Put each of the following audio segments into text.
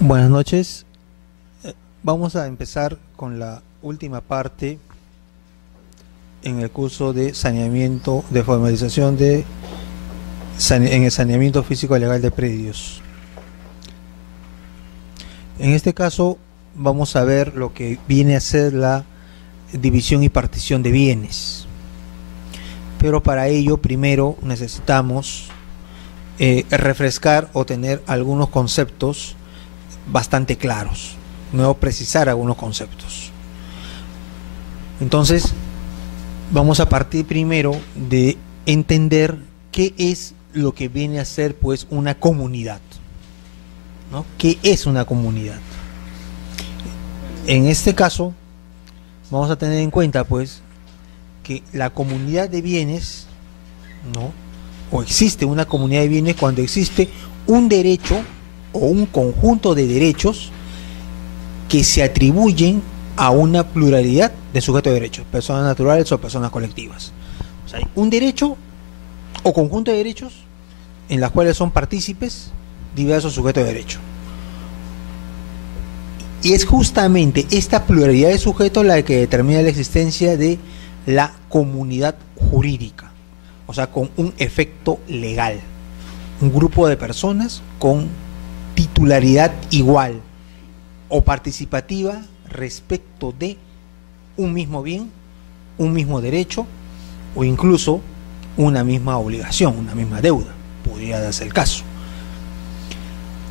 Buenas noches. Vamos a empezar con la última parte en el curso de saneamiento, de formalización en el saneamiento físico legal de predios. En este caso vamos a ver lo que viene a ser la división y partición de bienes. Pero para ello primero necesitamos refrescar o tener algunos conceptos bastante claros, no precisar algunos conceptos. Entonces vamos a partir primero de entender qué es lo que viene a ser pues una comunidad, ¿no? ¿Qué es una comunidad? En este caso vamos a tener en cuenta pues que la comunidad de bienes, ¿no? O existe una comunidad de bienes cuando existe un derecho o un conjunto de derechos que se atribuyen a una pluralidad de sujetos de derechos, personas naturales o personas colectivas. O sea, hay un derecho o conjunto de derechos en las cuales son partícipes diversos sujetos de derecho. Y es justamente esta pluralidad de sujetos la que determina la existencia de la comunidad jurídica, o sea, con un efecto legal. Un grupo de personas con titularidad igual o participativa respecto de un mismo bien, un mismo derecho o incluso una misma obligación, una misma deuda, podría darse el caso.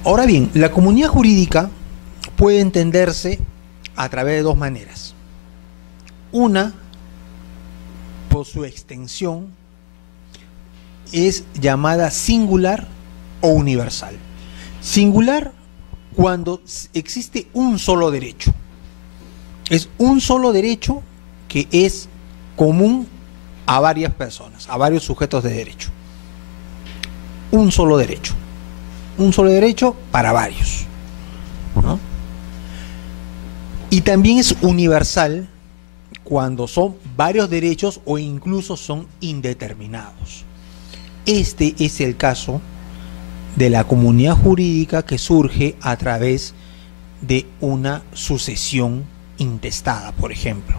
Ahora bien, la comunidad jurídica puede entenderse a través de dos maneras. Una, por su extensión, es llamada singular o universal. Singular cuando existe un solo derecho. Es un solo derecho que es común a varias personas, a varios sujetos de derecho. Un solo derecho. Un solo derecho para varios, ¿no? Y también es universal cuando son varios derechos o incluso son indeterminados. Este es el caso de la comunidad jurídica que surge a través de una sucesión intestada, por ejemplo,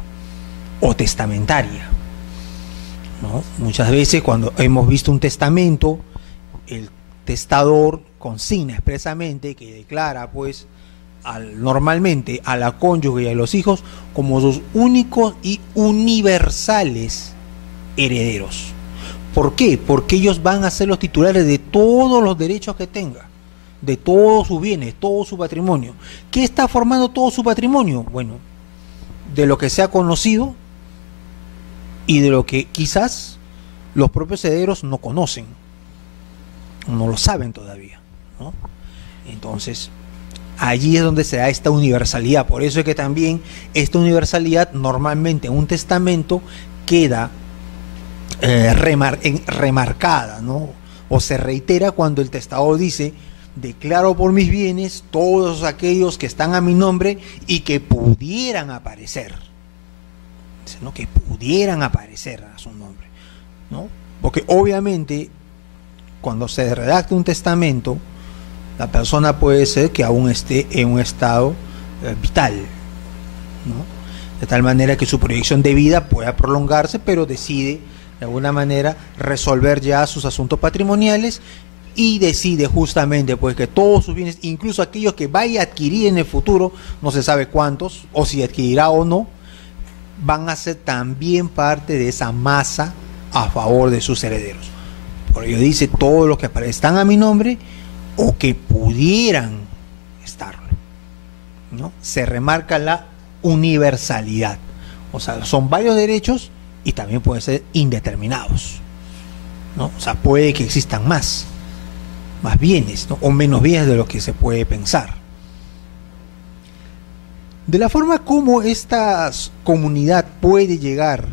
o testamentaria, ¿no? Muchas veces cuando hemos visto un testamento, el testador consigna expresamente que declara pues normalmente a la cónyuge y a los hijos como sus únicos y universales herederos. ¿Por qué? Porque ellos van a ser los titulares de todos los derechos que tenga, de todos sus bienes, todo su patrimonio. ¿Qué está formando todo su patrimonio? Bueno, de lo que se ha conocido y de lo que quizás los propios herederos no conocen, no lo saben todavía, ¿no? Entonces, allí es donde se da esta universalidad. Por eso es que también esta universalidad normalmente en un testamento queda remarcada, ¿no? O se reitera cuando el testador dice: declaro por mis bienes todos aquellos que están a mi nombre y que pudieran aparecer, ¿no? Que pudieran aparecer a su nombre, ¿no? Porque obviamente cuando se redacta un testamento, la persona puede ser que aún esté en un estado vital, ¿no? De tal manera que su proyección de vida pueda prolongarse, pero decide de alguna manera resolver ya sus asuntos patrimoniales y decide justamente pues que todos sus bienes, incluso aquellos que vaya a adquirir en el futuro, no se sabe cuántos o si adquirirá o no, van a ser también parte de esa masa a favor de sus herederos. Por ello dice todos los que están a mi nombre o que pudieran estarlo, ¿no? Se remarca la universalidad, o sea, son varios derechos y también pueden ser indeterminados, ¿no? O sea, puede que existan más bienes, ¿no? O menos bienes de lo que se puede pensar. De la forma como esta comunidad puede llegar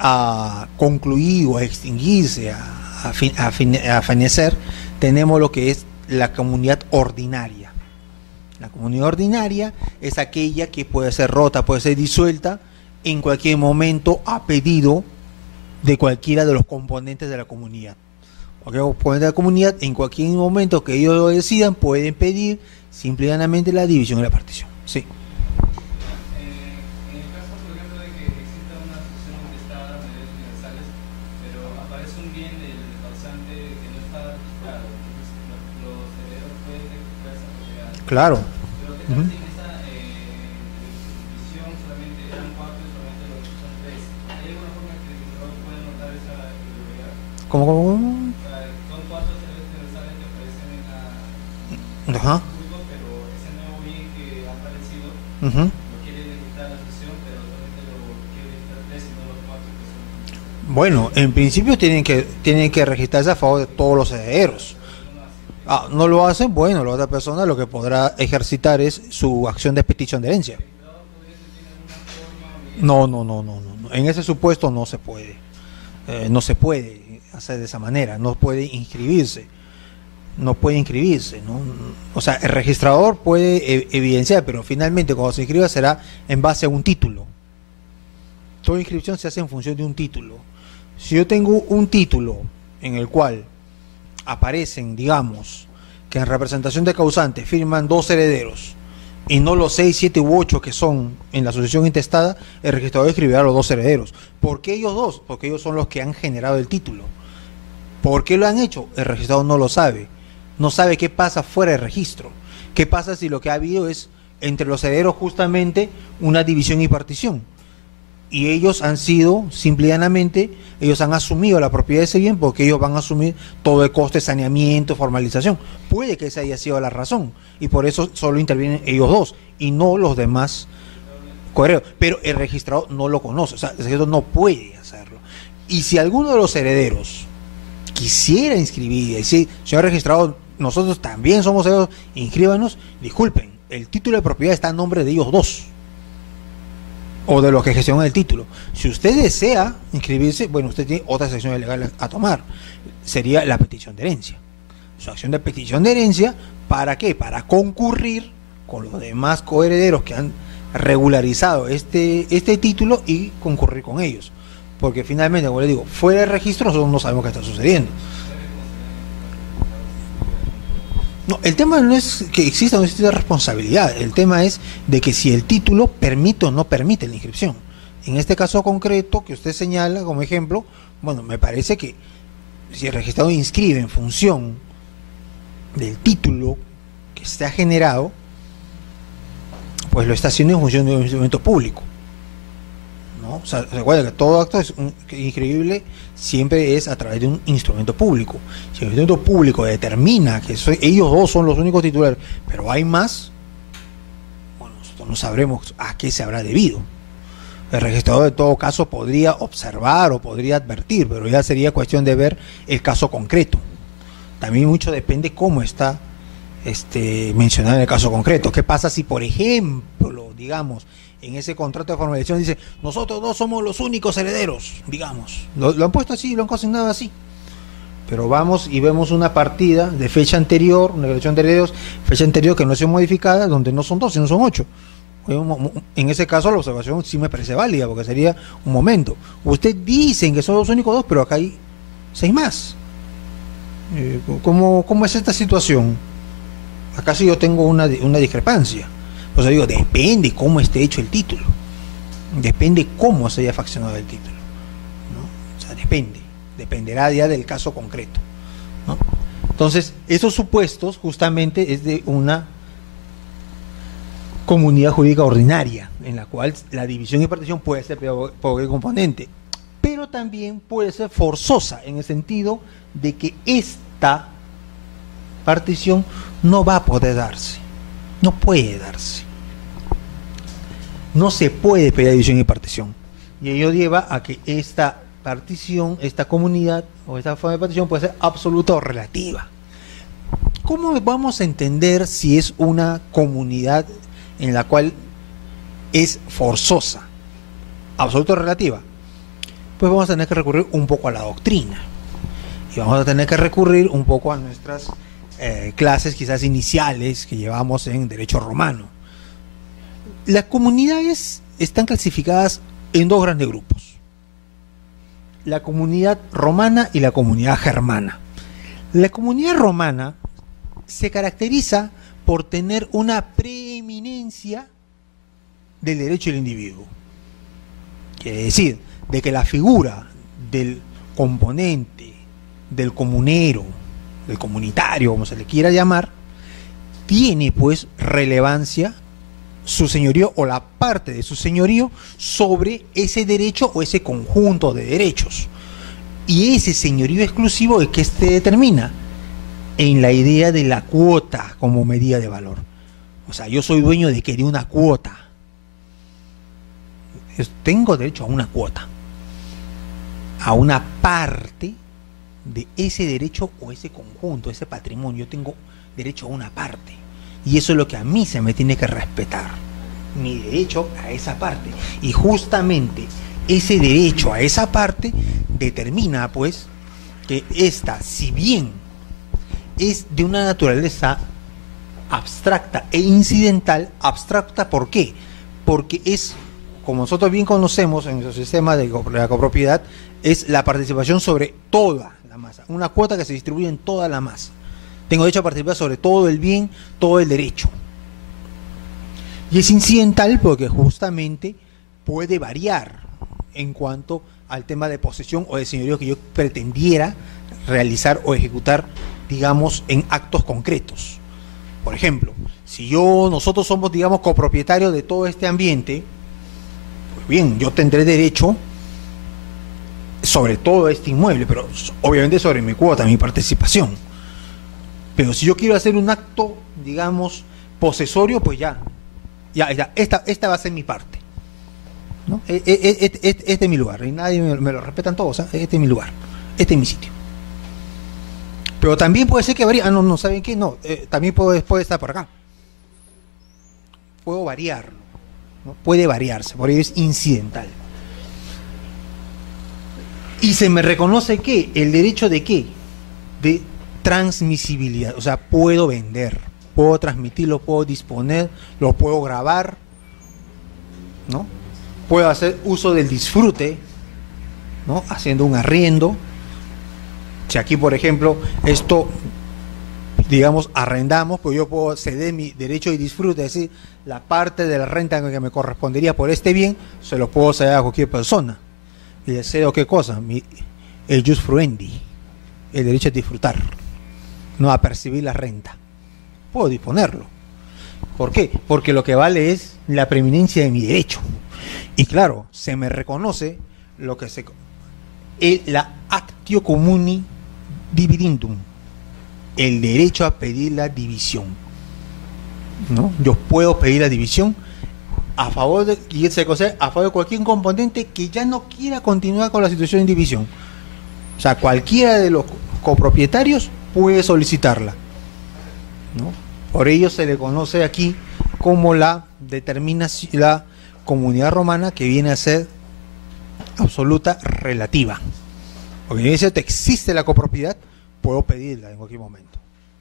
a concluir o a extinguirse, a fenecer, tenemos lo que es la comunidad ordinaria. La comunidad ordinaria es aquella que puede ser rota, puede ser disuelta en cualquier momento a pedido de cualquiera de los componentes de la comunidad. Cualquier componente de la comunidad, en cualquier momento que ellos lo decidan, pueden pedir simple y llanamente la división y la partición. Sí. En el caso, por ejemplo, de que exista una asociación intestada de derechos universales, pero aparece un bien del causante que no está registrado, entonces los herederos pueden recuperar esa propiedad. Claro. Pero ¿qué tal si en esa división solamente eran cuatro y solamente los hechos son tres? ¿Hay alguna forma que el registrador pueda notar esa irregularidad? ¿Cómo? O sea, son cuatro herederos universales que aparecen en la Ajá. pero ese nuevo bien que ha aparecido Ujú. lo quiere registrar la asociación, pero solamente lo quiere registrar tres y no los cuatro que son. Bueno, en principio tienen que registrarse a favor de todos los herederos. No lo hacen, bueno, la otra persona lo que podrá ejercitar es su acción de petición de herencia. No. En ese supuesto no se puede. No se puede hacer de esa manera. No puede inscribirse. No puede inscribirse, ¿no? O sea, el registrador puede evidenciar, pero finalmente cuando se inscriba será en base a un título. Toda inscripción se hace en función de un título. Si yo tengo un título en el cual aparecen, digamos, que en representación de causante firman dos herederos y no los 6, 7 u 8 que son en la asociación intestada, el registrador escribirá a los dos herederos. ¿Por qué ellos dos? Porque ellos son los que han generado el título. ¿Por qué lo han hecho? El registrador no lo sabe. No sabe qué pasa fuera del registro. ¿Qué pasa si lo que ha habido es entre los herederos justamente una división y partición? Y ellos han sido, simple y llanamente, ellos han asumido la propiedad de ese bien porque ellos van a asumir todo el coste de saneamiento, formalización. Puede que esa haya sido la razón y por eso solo intervienen ellos dos y no los demás coherederos. Pero el registrador no lo conoce, o sea, el registrador no puede hacerlo. Y si alguno de los herederos quisiera inscribir y decir, señor registrador, nosotros también somos herederos, inscríbanos, disculpen, el título de propiedad está a nombre de ellos dos o de los que gestionan el título. Si usted desea inscribirse, bueno, usted tiene otras acciones legales a tomar. Sería la petición de herencia. Su acción de petición de herencia, ¿para qué? Para concurrir con los demás coherederos que han regularizado este título y concurrir con ellos. Porque finalmente, como les digo, fuera del registro nosotros no sabemos qué está sucediendo. No, el tema no es que exista o no exista responsabilidad, el tema es de que si el título permite o no permite la inscripción. En este caso concreto que usted señala como ejemplo, bueno, me parece que si el registrador inscribe en función del título que se ha generado, pues lo está haciendo en función de un instrumento público, ¿no? O sea, recuerda que todo acto es inscribible siempre es a través de un instrumento público. Si el instrumento público determina que ellos dos son los únicos titulares, pero hay más, bueno, nosotros no sabremos a qué se habrá debido. El registrador de todo caso podría observar o podría advertir, pero ya sería cuestión de ver el caso concreto. También mucho depende cómo está mencionado en el caso concreto. ¿Qué pasa si, por ejemplo, digamos, en ese contrato de formalización dice, nosotros dos somos los únicos herederos, digamos? Lo han puesto así, lo han consignado así. Pero vamos y vemos una partida de fecha anterior, una declaración de herederos, fecha anterior que no ha sido modificada, donde no son dos, sino son 8. En ese caso la observación sí me parece válida, porque sería un momento. Usted dicen que son los únicos dos, pero acá hay 6 más. ¿Cómo es esta situación? Acá sí yo tengo una discrepancia. Pues digo, depende cómo esté hecho el título. Depende cómo se haya faccionado el título, ¿no? O sea, dependerá ya del caso concreto, ¿no? Entonces, esos supuestos justamente es de una comunidad jurídica ordinaria, en la cual la división y partición puede ser por cualquier componente, pero también puede ser forzosa, en el sentido de que esta partición no va a poder darse, no puede darse, no se puede pedir división y partición, y ello lleva a que esta partición, esta comunidad o esta forma de partición puede ser absoluta o relativa. ¿Cómo vamos a entender si es una comunidad en la cual es forzosa, absoluta o relativa? Pues vamos a tener que recurrir un poco a la doctrina y vamos a tener que recurrir un poco a nuestras clases quizás iniciales que llevamos en derecho romano. Las comunidades están clasificadas en dos grandes grupos: la comunidad romana y la comunidad germana. La comunidad romana se caracteriza por tener una preeminencia del derecho del individuo. Quiere decir, de que la figura del componente, del comunero, del comunitario, como se le quiera llamar, tiene pues relevancia su señorío o la parte de su señorío sobre ese derecho o ese conjunto de derechos. Y ese señorío exclusivo es que se determina en la idea de la cuota como medida de valor. O sea, yo soy dueño de que de una cuota. Tengo derecho a una cuota, a una parte de ese derecho o ese conjunto, ese patrimonio. Yo tengo derecho a una parte. Y eso es lo que a mí se me tiene que respetar, mi derecho a esa parte. Y justamente ese derecho a esa parte determina pues que esta, si bien es de una naturaleza abstracta e incidental, abstracta ¿por qué? Porque es, como nosotros bien conocemos en nuestro sistema de la copropiedad, es la participación sobre toda la masa, una cuota que se distribuye en toda la masa. Tengo derecho a participar sobre todo el bien, todo el derecho. Y es incidental porque justamente puede variar en cuanto al tema de posesión o de señorío que yo pretendiera realizar o ejecutar, digamos, en actos concretos. Por ejemplo, si nosotros somos, digamos, copropietarios de todo este ambiente, pues bien, yo tendré derecho sobre todo este inmueble, pero obviamente sobre mi cuota, mi participación. Pero si yo quiero hacer un acto, digamos, posesorio, pues ya, esta va a ser mi parte, ¿no? Este es mi lugar, y nadie me lo respetan todos, ¿eh? Este es mi lugar, este es mi sitio. Pero también puede ser que varíe. No, ¿saben qué? No, también puede estar por acá. Puedo variarlo, ¿no? Puede variarse, por ello es incidental. Y se me reconoce ¿qué? El derecho de ¿qué? De transmisibilidad. O sea, puedo vender, puedo transmitirlo, puedo disponer, lo puedo grabar, ¿no? Puedo hacer uso del disfrute, ¿no? Haciendo un arriendo. Si aquí, por ejemplo, esto, digamos, arrendamos, pues yo puedo ceder mi derecho de disfrute, es decir, la parte de la renta que me correspondería por este bien, se lo puedo ceder a cualquier persona. Y le cedo ¿qué cosa? El jus fruendi, el derecho a disfrutar, no a percibir la renta. Puedo disponerlo. ¿Por qué? Porque lo que vale es la preeminencia de mi derecho. Y claro, se me reconoce lo que la actio comuni dividendum, el derecho a pedir la división, ¿no? Yo puedo pedir la división a favor de, y se concede a favor de cualquier componente que ya no quiera continuar con la situación de división. O sea, cualquiera de los copropietarios puede solicitarla, ¿no? Por ello se le conoce aquí como la comunidad romana, que viene a ser absoluta relativa. Porque en ese momento existe la copropiedad, puedo pedirla en cualquier momento.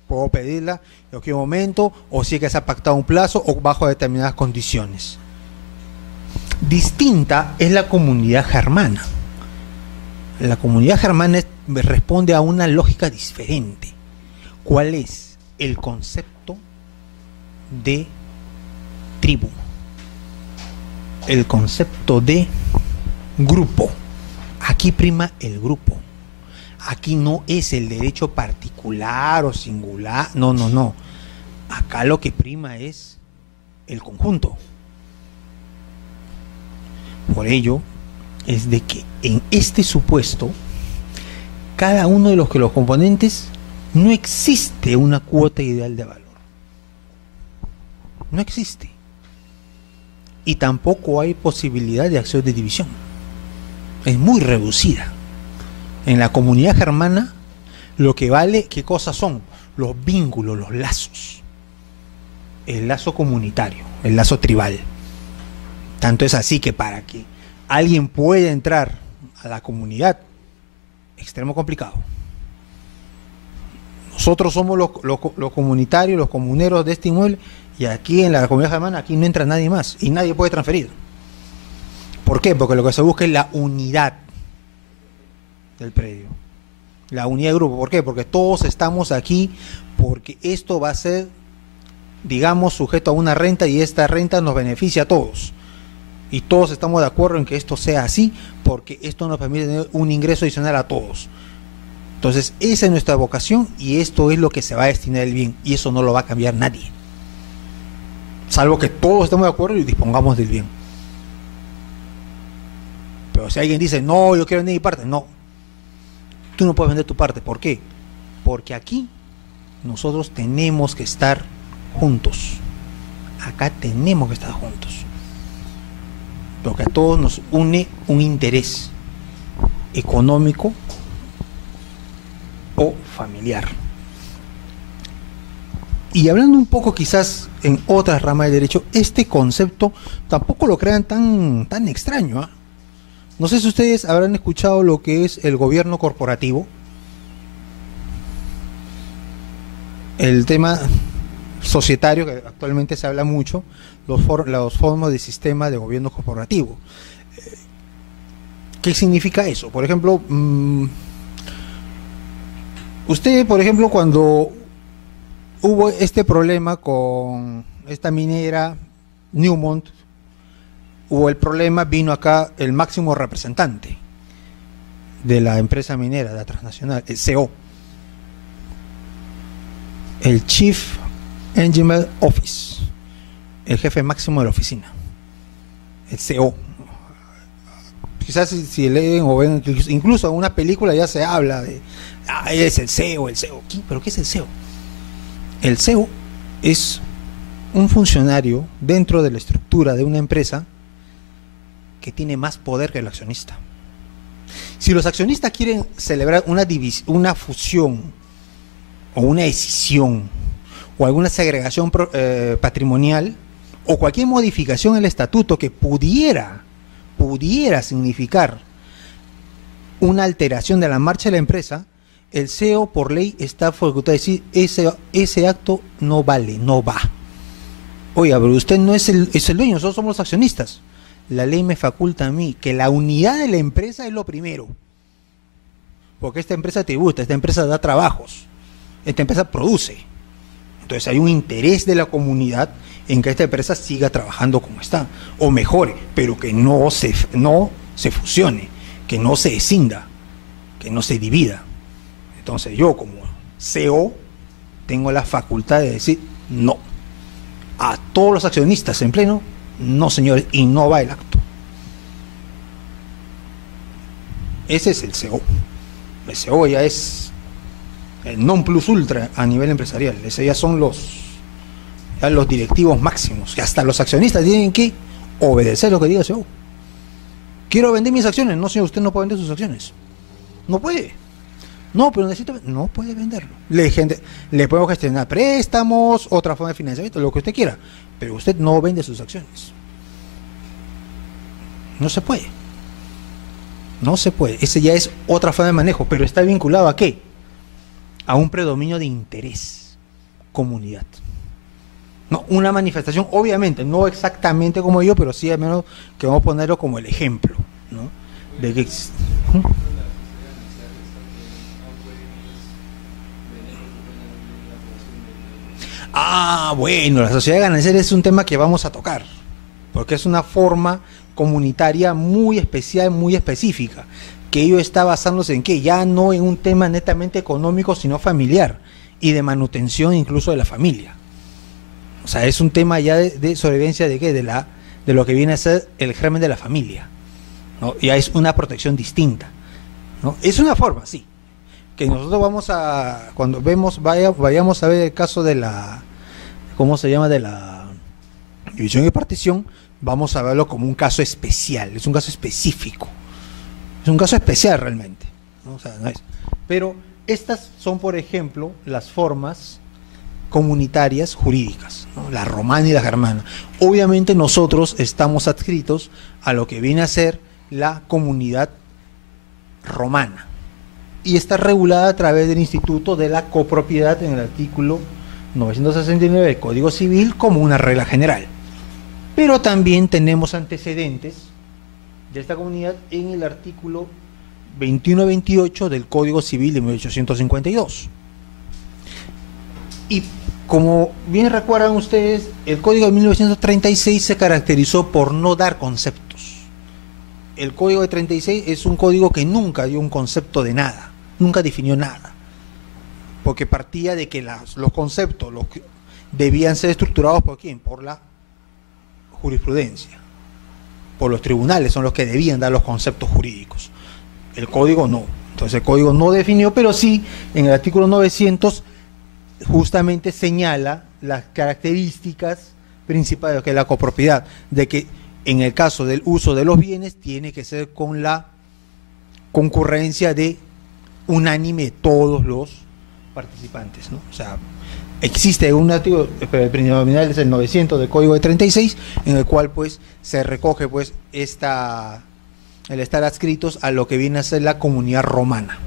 Puedo pedirla en cualquier momento, o si es que se ha pactado un plazo, o bajo determinadas condiciones. Distinta es la comunidad germana. La comunidad germana responde a una lógica diferente. ¿Cuál es? El concepto de tribu. El concepto de grupo. Aquí prima el grupo. Aquí no es el derecho particular o singular. No. Acá lo que prima es el conjunto. Por ello es de que en este supuesto, cada uno de los componentes, no existe una cuota ideal de valor. No existe. Y tampoco hay posibilidad de acción de división. Es muy reducida. En la comunidad germana, lo que vale, ¿qué cosas son? Los vínculos, los lazos. El lazo comunitario, el lazo tribal. Tanto es así que para que alguien pueda entrar a la comunidad, extremo complicado. Nosotros somos los comunitarios, los comuneros de este inmueble, y aquí en la comunidad germana, aquí no entra nadie más, y nadie puede transferir. ¿Por qué? Porque lo que se busca es la unidad del predio, la unidad de grupo. ¿Por qué? Porque todos estamos aquí, porque esto va a ser digamos, sujeto a una renta y esta renta nos beneficia a todos. Y todos estamos de acuerdo en que esto sea así porque esto nos permite tener un ingreso adicional a todos. Entonces, esa es nuestra vocación y esto es lo que se va a destinar el bien y eso no lo va a cambiar nadie. Salvo que todos estemos de acuerdo y dispongamos del bien. Pero si alguien dice, no, yo quiero vender mi parte, no. Tú no puedes vender tu parte. ¿Por qué? Porque aquí nosotros tenemos que estar juntos. Acá tenemos que estar juntos. Porque a todos nos une un interés económico o familiar. Y hablando un poco quizás en otras ramas del derecho, este concepto tampoco lo crean tan extraño, ¿eh? No sé si ustedes habrán escuchado lo que es el gobierno corporativo, el tema societario que actualmente se habla mucho, los formas de sistema de gobierno corporativo. ¿Qué significa eso? Por ejemplo, usted, por ejemplo, cuando hubo este problema con esta minera Newmont, hubo el problema, vino acá el máximo representante de la empresa minera, de la transnacional, el CEO, el Chief Engineer Office, el jefe máximo de la oficina, el CEO. Quizás si leen o ven, incluso en una película ya se habla de, es el CEO, el CEO. ¿Pero qué es el CEO? El CEO es un funcionario dentro de la estructura de una empresa que tiene más poder que el accionista. Si los accionistas quieren celebrar una fusión o una escisión o alguna segregación patrimonial o cualquier modificación en el estatuto que pudiera significar una alteración de la marcha de la empresa, el CEO por ley está facultado de decir ese acto no vale, no va. Oiga, pero usted no es el dueño, nosotros somos los accionistas. La ley me faculta a mí que la unidad de la empresa es lo primero. Porque esta empresa tributa, esta empresa da trabajos, esta empresa produce. Entonces hay un interés de la comunidad en que esta empresa siga trabajando como está, o mejore, pero que no se fusione, que no se escinda, que no se divida. Entonces yo como CEO tengo la facultad de decir no. A todos los accionistas en pleno, no señores, y no va el acto. Ese es el CEO. El CEO ya es el non plus ultra a nivel empresarial. Ese ya son los directivos máximos, que hasta los accionistas tienen que obedecer lo que diga el CEO. Quiero vender mis acciones. No, señor, usted no puede vender sus acciones. No puede. No, pero no puede venderlo. Le podemos gestionar préstamos, otra forma de financiamiento, lo que usted quiera, pero usted no vende sus acciones. No se puede. No se puede. Ese ya es otra forma de manejo, pero está vinculado ¿a qué? A un predominio de interés, comunidad. No, una manifestación, obviamente, no exactamente como yo, pero sí al menos que vamos a ponerlo como el ejemplo, ¿no? De que bueno, la sociedad gananciera es un tema que vamos a tocar, porque es una forma comunitaria muy especial, muy específica, que ello está basándose en que ya no en un tema netamente económico, sino familiar y de manutención incluso de la familia. O sea, es un tema ya de sobrevivencia de qué, de lo que viene a ser el germen de la familia, ¿no? Ya es una protección distinta, ¿no? Es una forma, sí, que nosotros vamos a, cuando vayamos a ver el caso de la, ¿cómo se llama?, de la división y partición, vamos a verlo como un caso especial, es un caso específico, es un caso especial realmente, ¿no? O sea, no es. Pero estas son, por ejemplo, las formas comunitarias jurídicas, ¿no? La romana y la germana. Obviamente nosotros estamos adscritos a lo que viene a ser la comunidad romana y está regulada a través del Instituto de la Copropiedad en el artículo 969 del Código Civil como una regla general. Pero también tenemos antecedentes de esta comunidad en el artículo 21-28 del Código Civil de 1852. Y Como bien recuerdan ustedes, el Código de 1936 se caracterizó por no dar conceptos. El Código de 36 es un código que nunca dio un concepto de nada, nunca definió nada, porque partía de que los conceptos debían ser estructurados por quién, por la jurisprudencia, por los tribunales, son los que debían dar los conceptos jurídicos. El código no. Entonces el código no definió, pero sí en el artículo 900 justamente señala las características principales de la copropiedad, de que en el caso del uso de los bienes tiene que ser con la concurrencia de unánime de todos los participantes, ¿no? O sea, existe un artículo, pero el preliminar es el 900 del Código de 36, en el cual pues se recoge pues el estar adscritos a lo que viene a ser la comunidad romana.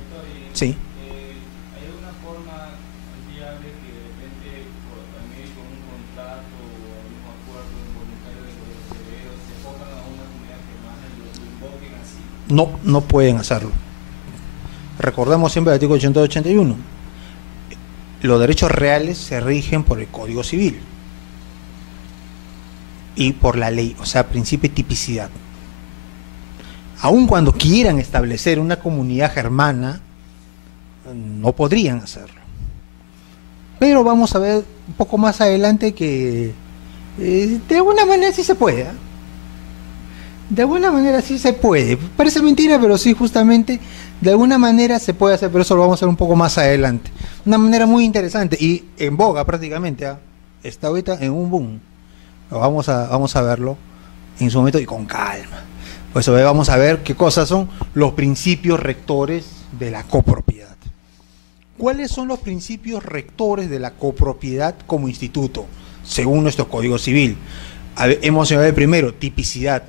Sí. ¿Hay alguna forma viable que de repente también con un contrato o un acuerdo involuntario de los herederos se pongan a una comunidad germana y lo invoquen así? No, no pueden hacerlo. Recordemos siempre el artículo 881. Los derechos reales se rigen por el Código Civil y por la ley, o sea, principio de tipicidad. Aun cuando quieran establecer una comunidad germana, no podrían hacerlo. Pero vamos a ver un poco más adelante que de alguna manera sí se puede. De alguna manera sí se puede. Parece mentira, pero sí, justamente, de alguna manera se puede hacer, pero eso lo vamos a ver un poco más adelante. Una manera muy interesante y en boga prácticamente. Está ahorita en un boom. Vamos a verlo en su momento y con calma. Por eso vamos a ver qué cosas son los principios rectores de la copropiedad. ¿Cuáles son los principios rectores de la copropiedad como instituto, según nuestro Código Civil? Hemos mencionado el primero, tipicidad.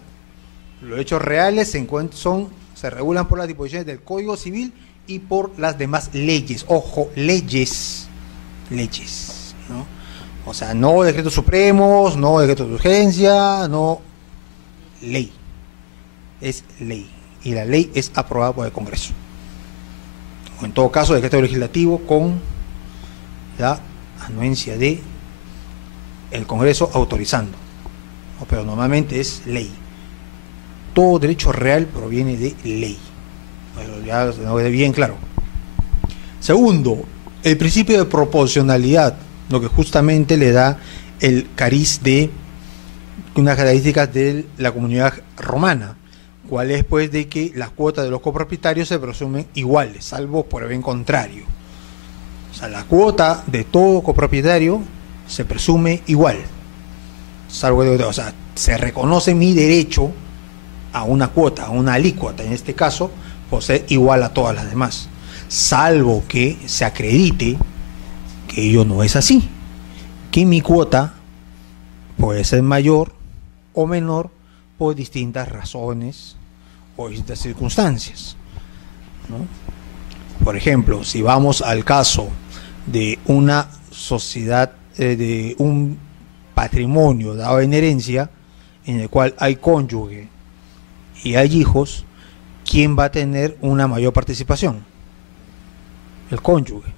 Los hechos reales se regulan por las disposiciones del Código Civil y por las demás leyes. Ojo, leyes, ¿no? O sea, no decretos supremos, no decretos de urgencia, no, ley. Es ley. Y la ley es aprobada por el Congreso. O en todo caso, decreto legislativo con la anuencia de el Congreso autorizando. ¿No? Pero normalmente es ley. Todo derecho real proviene de ley. Bueno, ya no es bien claro. Segundo, el principio de proporcionalidad, lo que justamente le da el cariz de unas características de la comunidad romana. ¿Cuál es, pues, de que las cuotas de los copropietarios se presumen iguales, salvo por el bien contrario? O sea, la cuota de todo copropietario se presume igual, salvo o sea, se reconoce mi derecho a una cuota, a una alícuota, en este caso, por ser igual a todas las demás, salvo que se acredite que ello no es así, que mi cuota puede ser mayor o menor por distintas razones o distintas circunstancias, ¿no? Por ejemplo, si vamos al caso de una sociedad, de un patrimonio dado en herencia, en el cual hay cónyuge y hay hijos, ¿quién va a tener una mayor participación? El cónyuge.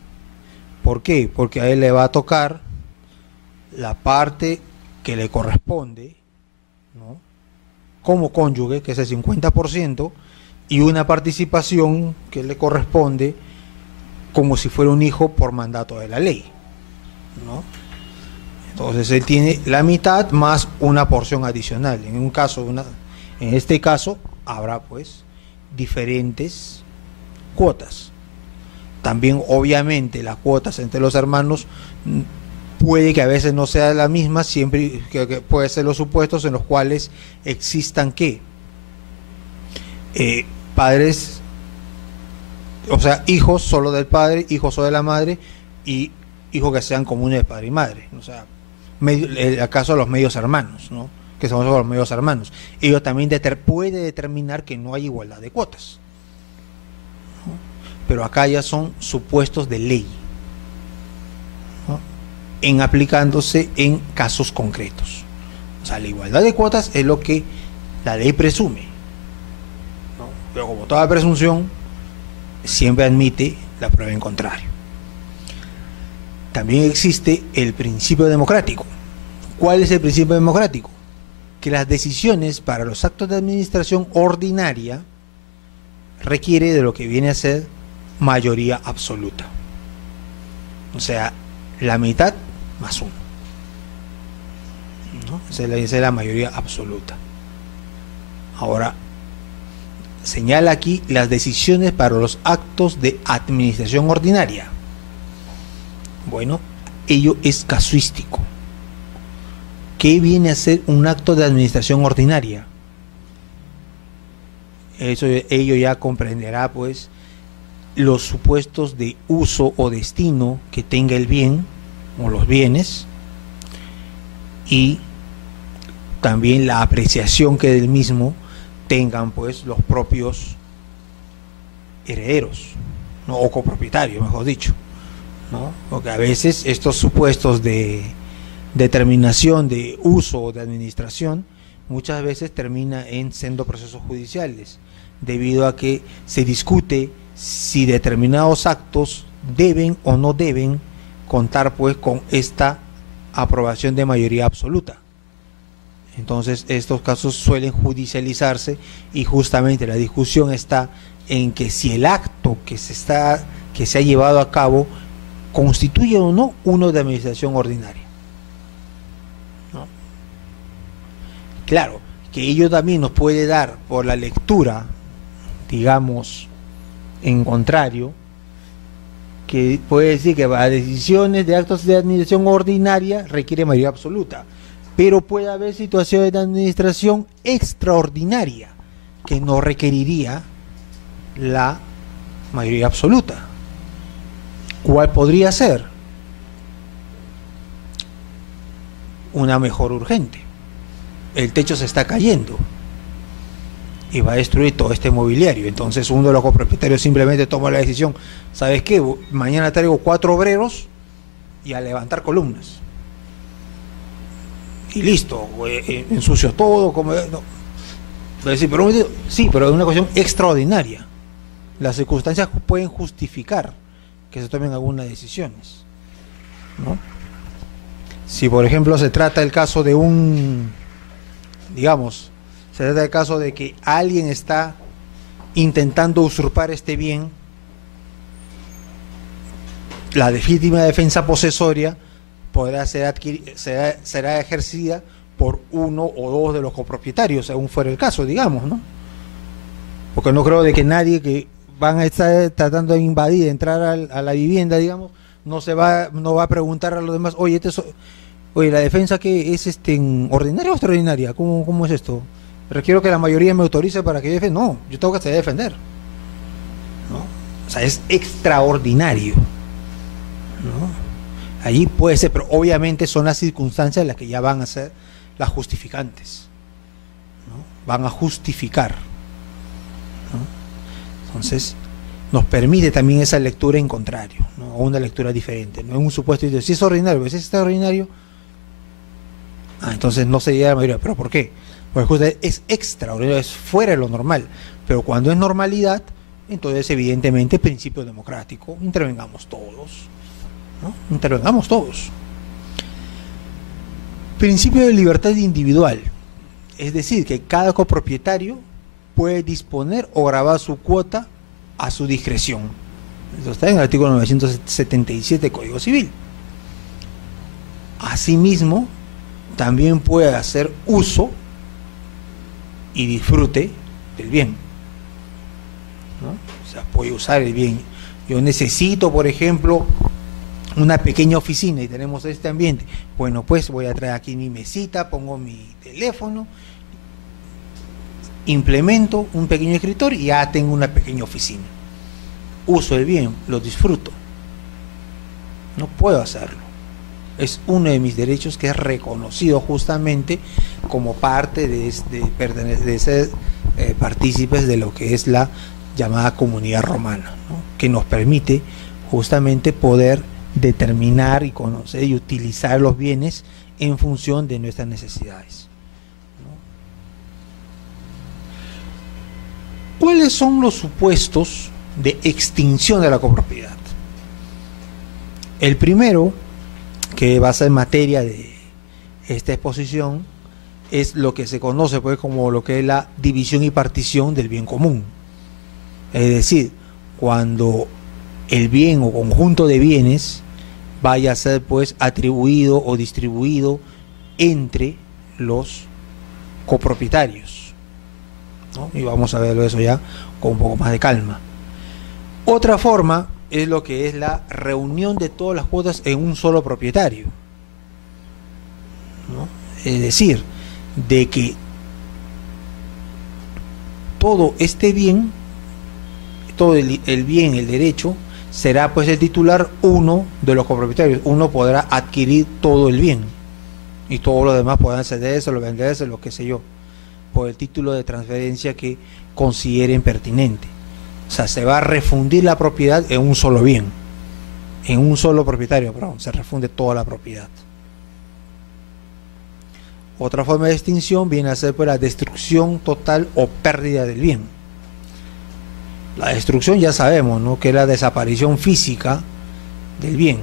¿Por qué? Porque a él le va a tocar la parte que le corresponde, ¿no?, como cónyuge, que es el 50%, y una participación que le corresponde como si fuera un hijo por mandato de la ley, ¿no? Entonces él tiene la mitad más una porción adicional. En este caso habrá pues diferentes cuotas. También obviamente las cuotas entre los hermanos puede que a veces no sea la misma, siempre que puede ser los supuestos en los cuales existan padres, o sea, hijos solo del padre, hijos solo de la madre y hijos que sean comunes de padre y madre, o sea, el caso de los medios hermanos, ¿no?, que son los medios hermanos. Ellos también puede determinar que no hay igualdad de cuotas, ¿no?, pero acá ya son supuestos de ley, ¿no?, en aplicándose en casos concretos. O sea, la igualdad de cuotas es lo que la ley presume, ¿no?, pero como toda presunción siempre admite la prueba en contrario. también existe el principio democrático. ¿Cuál es el principio democrático? Que las decisiones para los actos de administración ordinaria requiere de lo que viene a ser mayoría absoluta. O sea, la mitad más uno, ¿no? Esa es la mayoría absoluta. Ahora, señala aquí las decisiones para los actos de administración ordinaria. Bueno, ello es casuístico. ¿Qué viene a ser un acto de administración ordinaria? Ello ya comprenderá, pues, los supuestos de uso o destino que tenga el bien o los bienes, y también la apreciación que del mismo tengan, pues, los propios herederos, ¿no? O copropietarios, mejor dicho, ¿no? Porque a veces estos supuestos de determinación de uso o de administración muchas veces termina en siendo procesos judiciales, debido a que se discute si determinados actos deben o no deben contar, pues, con esta aprobación de mayoría absoluta. Entonces estos casos suelen judicializarse, y justamente la discusión está en que si el acto que se ha llevado a cabo constituye o no uno de administración ordinaria, ¿no? Claro que ello también nos puede dar, por la lectura, digamos, en contrario, que puede decir que para decisiones de actos de administración ordinaria requiere mayoría absoluta, pero puede haber situaciones de administración extraordinaria que no requeriría la mayoría absoluta. ¿Cuál podría ser? Una mejor urgente. El techo se está cayendo y va a destruir todo este mobiliario. Entonces uno de los copropietarios simplemente toma la decisión: ¿sabes qué? Mañana traigo 4 obreros y a levantar columnas. Y listo, ensucio todo. No. Sí, pero es una cuestión extraordinaria. Las circunstancias pueden justificar que se tomen algunas decisiones, ¿no? Si por ejemplo se trata el caso de se trata del caso de que alguien está intentando usurpar este bien, la legítima defensa posesoria podrá será ejercida por uno o dos de los copropietarios, según fuera el caso, digamos, ¿no? Porque no creo de que nadie que van a estar tratando de invadir, entrar a la vivienda, digamos, no va a preguntar a los demás: oye, la defensa, ¿qué es ordinaria o extraordinaria? ¿Cómo es esto? Requiero que la mayoría me autorice para que yo defienda. No, yo tengo que defender, ¿no? O sea, es extraordinario, ¿no? Allí puede ser, pero obviamente son las circunstancias las que ya van a ser las justificantes, ¿no? Van a justificar, ¿no? Entonces nos permite también esa lectura en contrario, ¿no? O una lectura diferente, no en un supuesto y si es ordinario, si es extraordinario, entonces no se llega a la mayoría. ¿Pero por qué? Porque justo es extraordinario, es fuera de lo normal. Pero cuando es normalidad, entonces evidentemente principio democrático, intervengamos todos, ¿no? Intervengamos todos. Principio de libertad individual, es decir, que cada copropietario puede disponer o gravar su cuota a su discreción. Eso está en el artículo 977 del Código Civil. Asimismo, también puede hacer uso y disfrute del bien, ¿no? O sea, puede usar el bien. Yo necesito, por ejemplo, una pequeña oficina y tenemos este ambiente. Bueno, pues voy a traer aquí mi mesita, pongo mi teléfono, implemento un pequeño escritorio y ya tengo una pequeña oficina. Uso el bien, lo disfruto. No puedo hacerlo. Es uno de mis derechos que es reconocido justamente como parte de ser partícipes de lo que es la llamada comunidad romana, ¿no? Que nos permite justamente poder determinar y conocer y utilizar los bienes en función de nuestras necesidades, ¿no? ¿Cuáles son los supuestos de extinción de la copropiedad? El primero que va a ser materia de esta exposición, es lo que se conoce pues como lo que es la división y partición del bien común. Es decir, cuando el bien o conjunto de bienes vaya a ser pues atribuido o distribuido entre los copropietarios, ¿no? Y vamos a verlo eso ya con un poco más de calma. Otra forma es lo que es la reunión de todas las cuotas en un solo propietario, ¿no? Es decir, de que todo este bien, todo el bien, el derecho, será pues el titular uno de los copropietarios. Uno podrá adquirir todo el bien y todos los demás podrán cederse, lo venderse, lo que sé yo, por el título de transferencia que consideren pertinente. O sea, se va a refundir la propiedad en un solo bien, en un solo propietario, perdón, se refunde toda la propiedad. Otra forma de extinción viene a ser pues la destrucción total o pérdida del bien. La destrucción ya sabemos, ¿no?, que es la desaparición física del bien.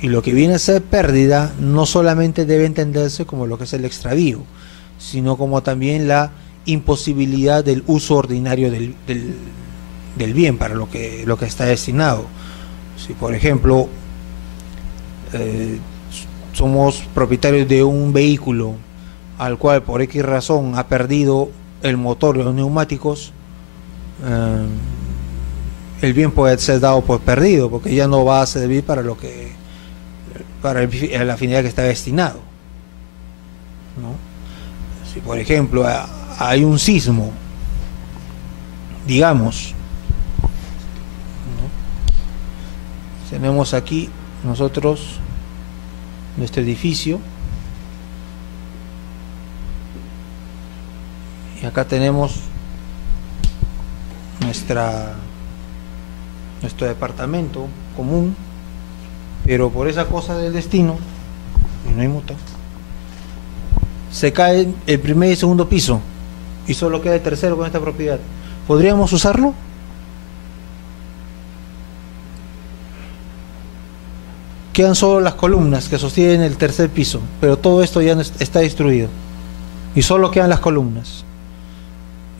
Y lo que viene a ser pérdida no solamente debe entenderse como lo que es el extravío, sino como también la imposibilidad del uso ordinario del bien para lo que está destinado. Si por ejemplo somos propietarios de un vehículo al cual por X razón ha perdido el motor y los neumáticos, el bien puede ser dado por perdido porque ya no va a servir para la finalidad que está destinado, ¿no? Si por ejemplo hay un sismo, digamos, ¿no?, tenemos aquí nosotros nuestro edificio y acá tenemos nuestro departamento común, pero por esa cosa del destino, y no hay muta, se cae el primer y segundo piso y solo queda el tercero con esta propiedad. ¿Podríamos usarlo? Quedan solo las columnas que sostienen el tercer piso, pero todo esto ya está destruido y solo quedan las columnas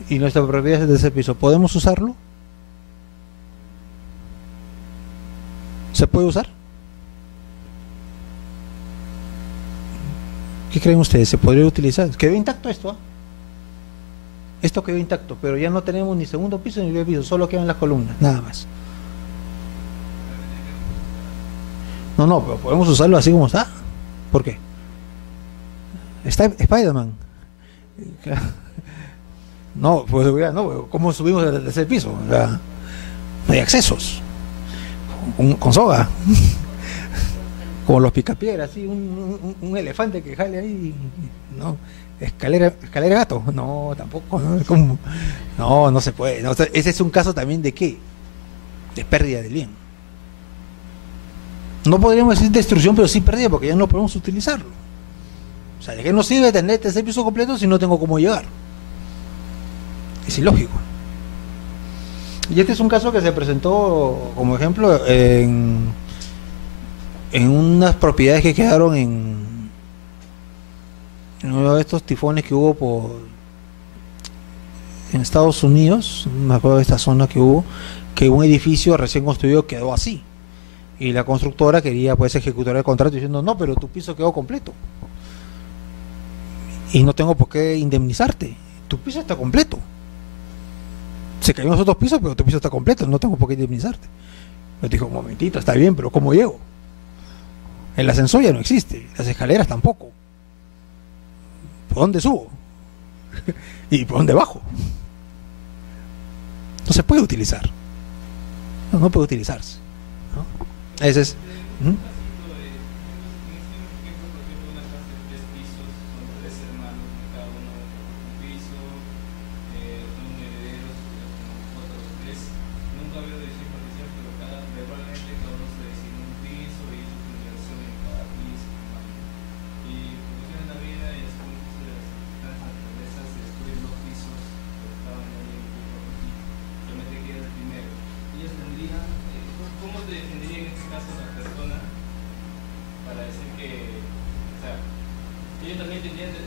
y nuestra propiedad es el tercer piso. ¿Podemos usarlo? ¿Se puede usar? ¿Qué creen ustedes? ¿Se podría utilizar? Quedó intacto esto, ¿eh? Esto quedó intacto, pero ya no tenemos ni segundo piso ni primer piso, solo quedan las columnas, nada más. No, pero podemos usarlo así como está. ¿Por qué? Está Spider-Man. No, pues no, ¿cómo subimos al tercer piso? O sea, no hay accesos. Con soga. Como los picapiedras, así, un elefante que jale ahí. No, escalera gato. No, tampoco. No se puede. No, ese es un caso también de ¿qué? De pérdida del bien. No podríamos decir destrucción, pero sí pérdida, porque ya no podemos utilizarlo. O sea, ¿de qué nos sirve tener tercer piso completo si no tengo cómo llegar? Es ilógico. Y este es un caso que se presentó como ejemplo en unas propiedades que quedaron en uno de estos tifones que hubo en Estados Unidos. Me acuerdo de esta zona que hubo, que un edificio recién construido quedó así y la constructora quería pues ejecutar el contrato diciendo no, pero tu piso quedó completo y no tengo por qué indemnizarte, tu piso está completo, se cayeron los otros pisos pero tu piso está completo, no tengo por qué indemnizarte. Yo digo, un momentito, está bien, pero ¿cómo llego? El ascensor ya no existe, las escaleras tampoco, ¿por dónde subo? ¿Y por dónde bajo? No se puede utilizar, no puede utilizarse, ¿no? Ese es.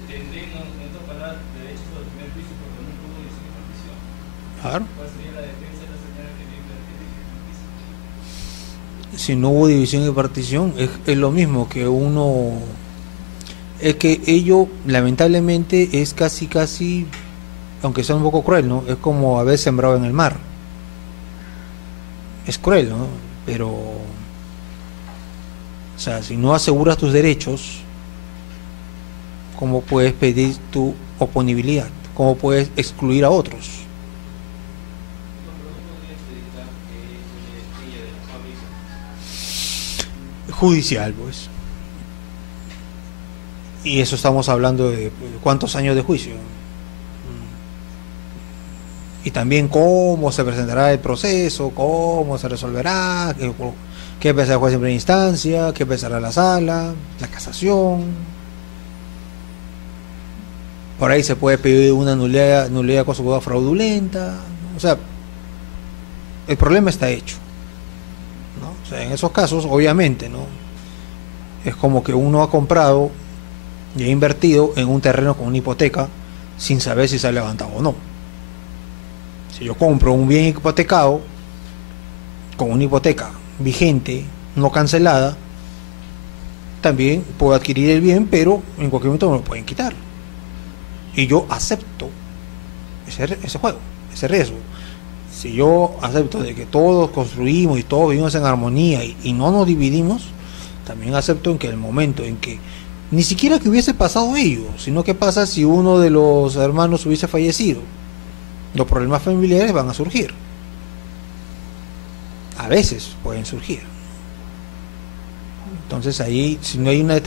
tendría en otras palabras derecho sobre el primer juicio porque nunca hubo división y partición. Claro. ¿Cuál sería la defensa de la señora que vive en el juicio? Si no hubo división y partición, es lo mismo que uno... Es que ello, lamentablemente, es casi, aunque sea un poco cruel, ¿no? Es como haber sembrado en el mar. Es cruel, ¿no? Pero... O sea, si no aseguras tus derechos, ¿cómo puedes pedir tu oponibilidad? ¿Cómo puedes excluir a otros? Judicial, pues. Y eso estamos hablando de cuántos años de juicio. Y también cómo se presentará el proceso, cómo se resolverá, qué pensará el juez en primera instancia, qué pensará la sala, la casación. Por ahí se puede pedir una nulidad consecutiva fraudulenta. O sea, el problema está hecho, ¿no? O sea, en esos casos, obviamente, ¿no? Es como que uno ha comprado y ha invertido en un terreno con una hipoteca sin saber si se ha levantado o no. Si yo compro un bien hipotecado con una hipoteca vigente, no cancelada, también puedo adquirir el bien, pero en cualquier momento me lo pueden quitar. Y yo acepto ese juego, ese riesgo. Si yo acepto de que todos construimos y todos vivimos en armonía y no nos dividimos, también acepto en que el momento en que ni siquiera que hubiese pasado ello, sino que pasa si uno de los hermanos hubiese fallecido, los problemas familiares van a surgir. A veces pueden surgir. Entonces ahí, si no hay una...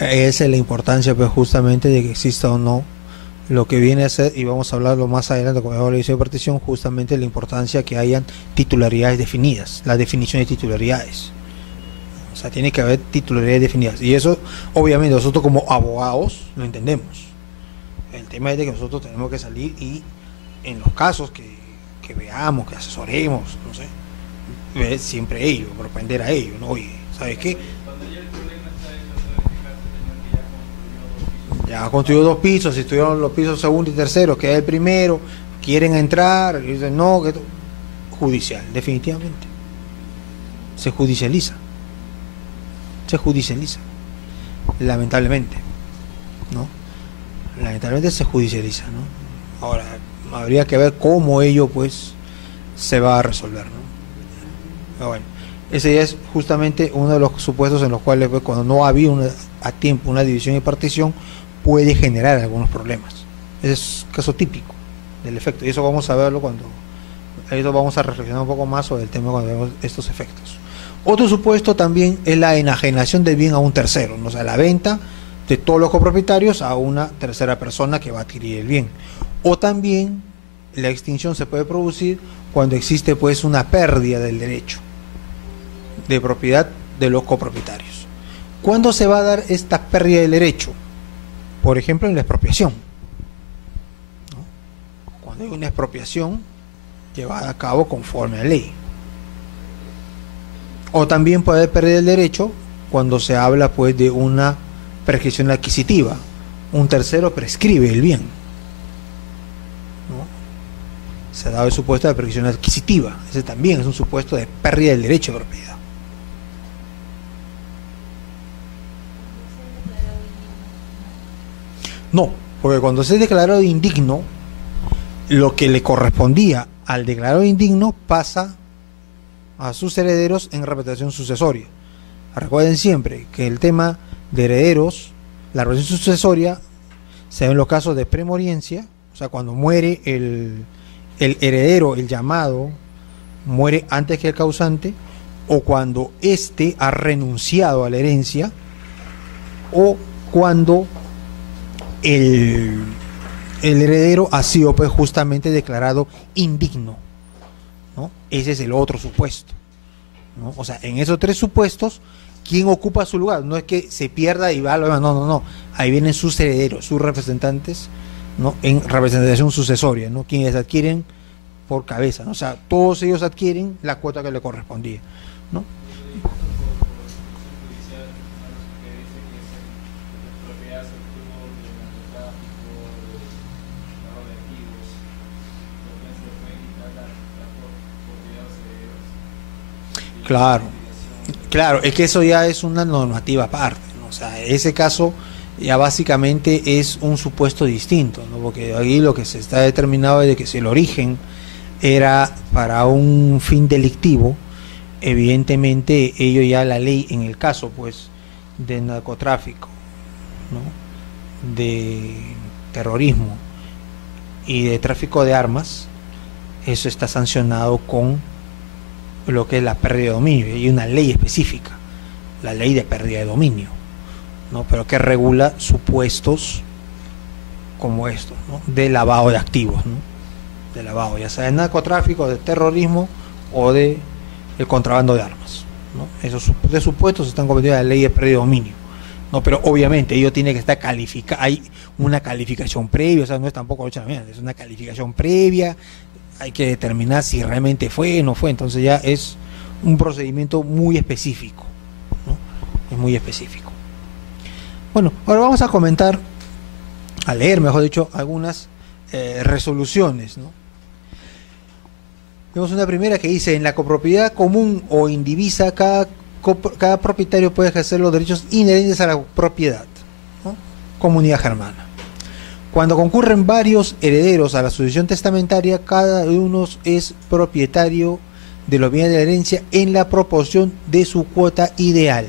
Esa es la importancia, pues, justamente de que exista o no lo que viene a ser, y vamos a hablarlo más adelante con la división de partición, justamente la importancia que hayan titularidades definidas, la definición de titularidades. O sea, tiene que haber titularidades definidas. Y eso, obviamente, nosotros como abogados lo entendemos. El tema es de que nosotros tenemos que salir y, en los casos que veamos, que asesoremos, no sé, ver siempre ello, propender a ello, ¿no? Oye, ¿sabes qué? Ya ha construido 2 pisos, si estuvieron los pisos segundo y tercero, que es el primero, quieren entrar, y dicen no, que judicial, definitivamente. Se judicializa, lamentablemente, ¿no? Lamentablemente se judicializa, ¿no? Ahora, habría que ver cómo ello, pues, se va a resolver, ¿no? Pero bueno, ese ya es justamente uno de los supuestos en los cuales, pues, cuando no había a tiempo una división y partición, puede generar algunos problemas. Ese es caso típico del efecto, y eso vamos a verlo cuando vamos a reflexionar un poco más sobre el tema cuando vemos estos efectos. Otro supuesto también es la enajenación del bien a un tercero, ¿no? O sea, la venta de todos los copropietarios a una tercera persona que va a adquirir el bien. O también la extinción se puede producir cuando existe, pues, una pérdida del derecho de propiedad de los copropietarios. ¿Cuándo se va a dar esta pérdida del derecho? Por ejemplo, en la expropiación, ¿no? Cuando hay una expropiación llevada a cabo conforme a ley. O también puede haber pérdida del derecho cuando se habla, pues, de una prescripción adquisitiva. Un tercero prescribe el bien, ¿no? Se ha dado el supuesto de prescripción adquisitiva. Ese también es un supuesto de pérdida del derecho de propiedad. No, porque cuando se es declarado indigno, lo que le correspondía al declarado indigno pasa a sus herederos en representación sucesoria. Recuerden siempre que el tema de herederos, la representación sucesoria, se da en los casos de premoriencia, o sea, cuando muere el heredero, el llamado, muere antes que el causante, o cuando éste ha renunciado a la herencia, o cuando el heredero ha sido, pues, justamente declarado indigno, ¿no? Ese es el otro supuesto, ¿no? O sea, en esos tres supuestos, ¿quién ocupa su lugar? No es que se pierda y va a lo demás, no. Ahí vienen sus herederos, sus representantes, ¿no? En representación sucesoria, ¿no? Quienes adquieren por cabeza, ¿no? O sea, todos ellos adquieren la cuota que le correspondía, ¿no? Claro, claro, es que eso ya es una normativa aparte, ¿no? O sea, ese caso ya básicamente es un supuesto distinto, ¿no? Porque ahí lo que se está determinado es de que si el origen era para un fin delictivo, evidentemente ello ya la ley en el caso pues de narcotráfico, ¿no? De terrorismo y de tráfico de armas, eso está sancionado con lo que es la pérdida de dominio. Hay una ley específica, la ley de pérdida de dominio, ¿no? Pero que regula supuestos como estos, ¿no? De lavado de activos, ¿no? De lavado, ya sea de narcotráfico, de terrorismo o de el contrabando de armas, ¿no? Esos de supuestos están cometidos en la ley de pérdida de dominio, ¿no? Pero obviamente ello tiene que estar calificado, hay una calificación previa, o sea, no es tampoco lucha de es una calificación previa, hay que determinar si realmente fue o no fue, entonces ya es un procedimiento muy específico, ¿no? Es muy específico. Bueno, ahora vamos a comentar, a leer, mejor dicho, algunas resoluciones, ¿no? Tenemos una primera que dice: en la copropiedad común o indivisa, cada propietario puede ejercer los derechos inherentes a la propiedad, ¿no? Comunidad germana. Cuando concurren varios herederos a la sucesión testamentaria, cada uno es propietario de los bienes de la herencia en la proporción de su cuota ideal.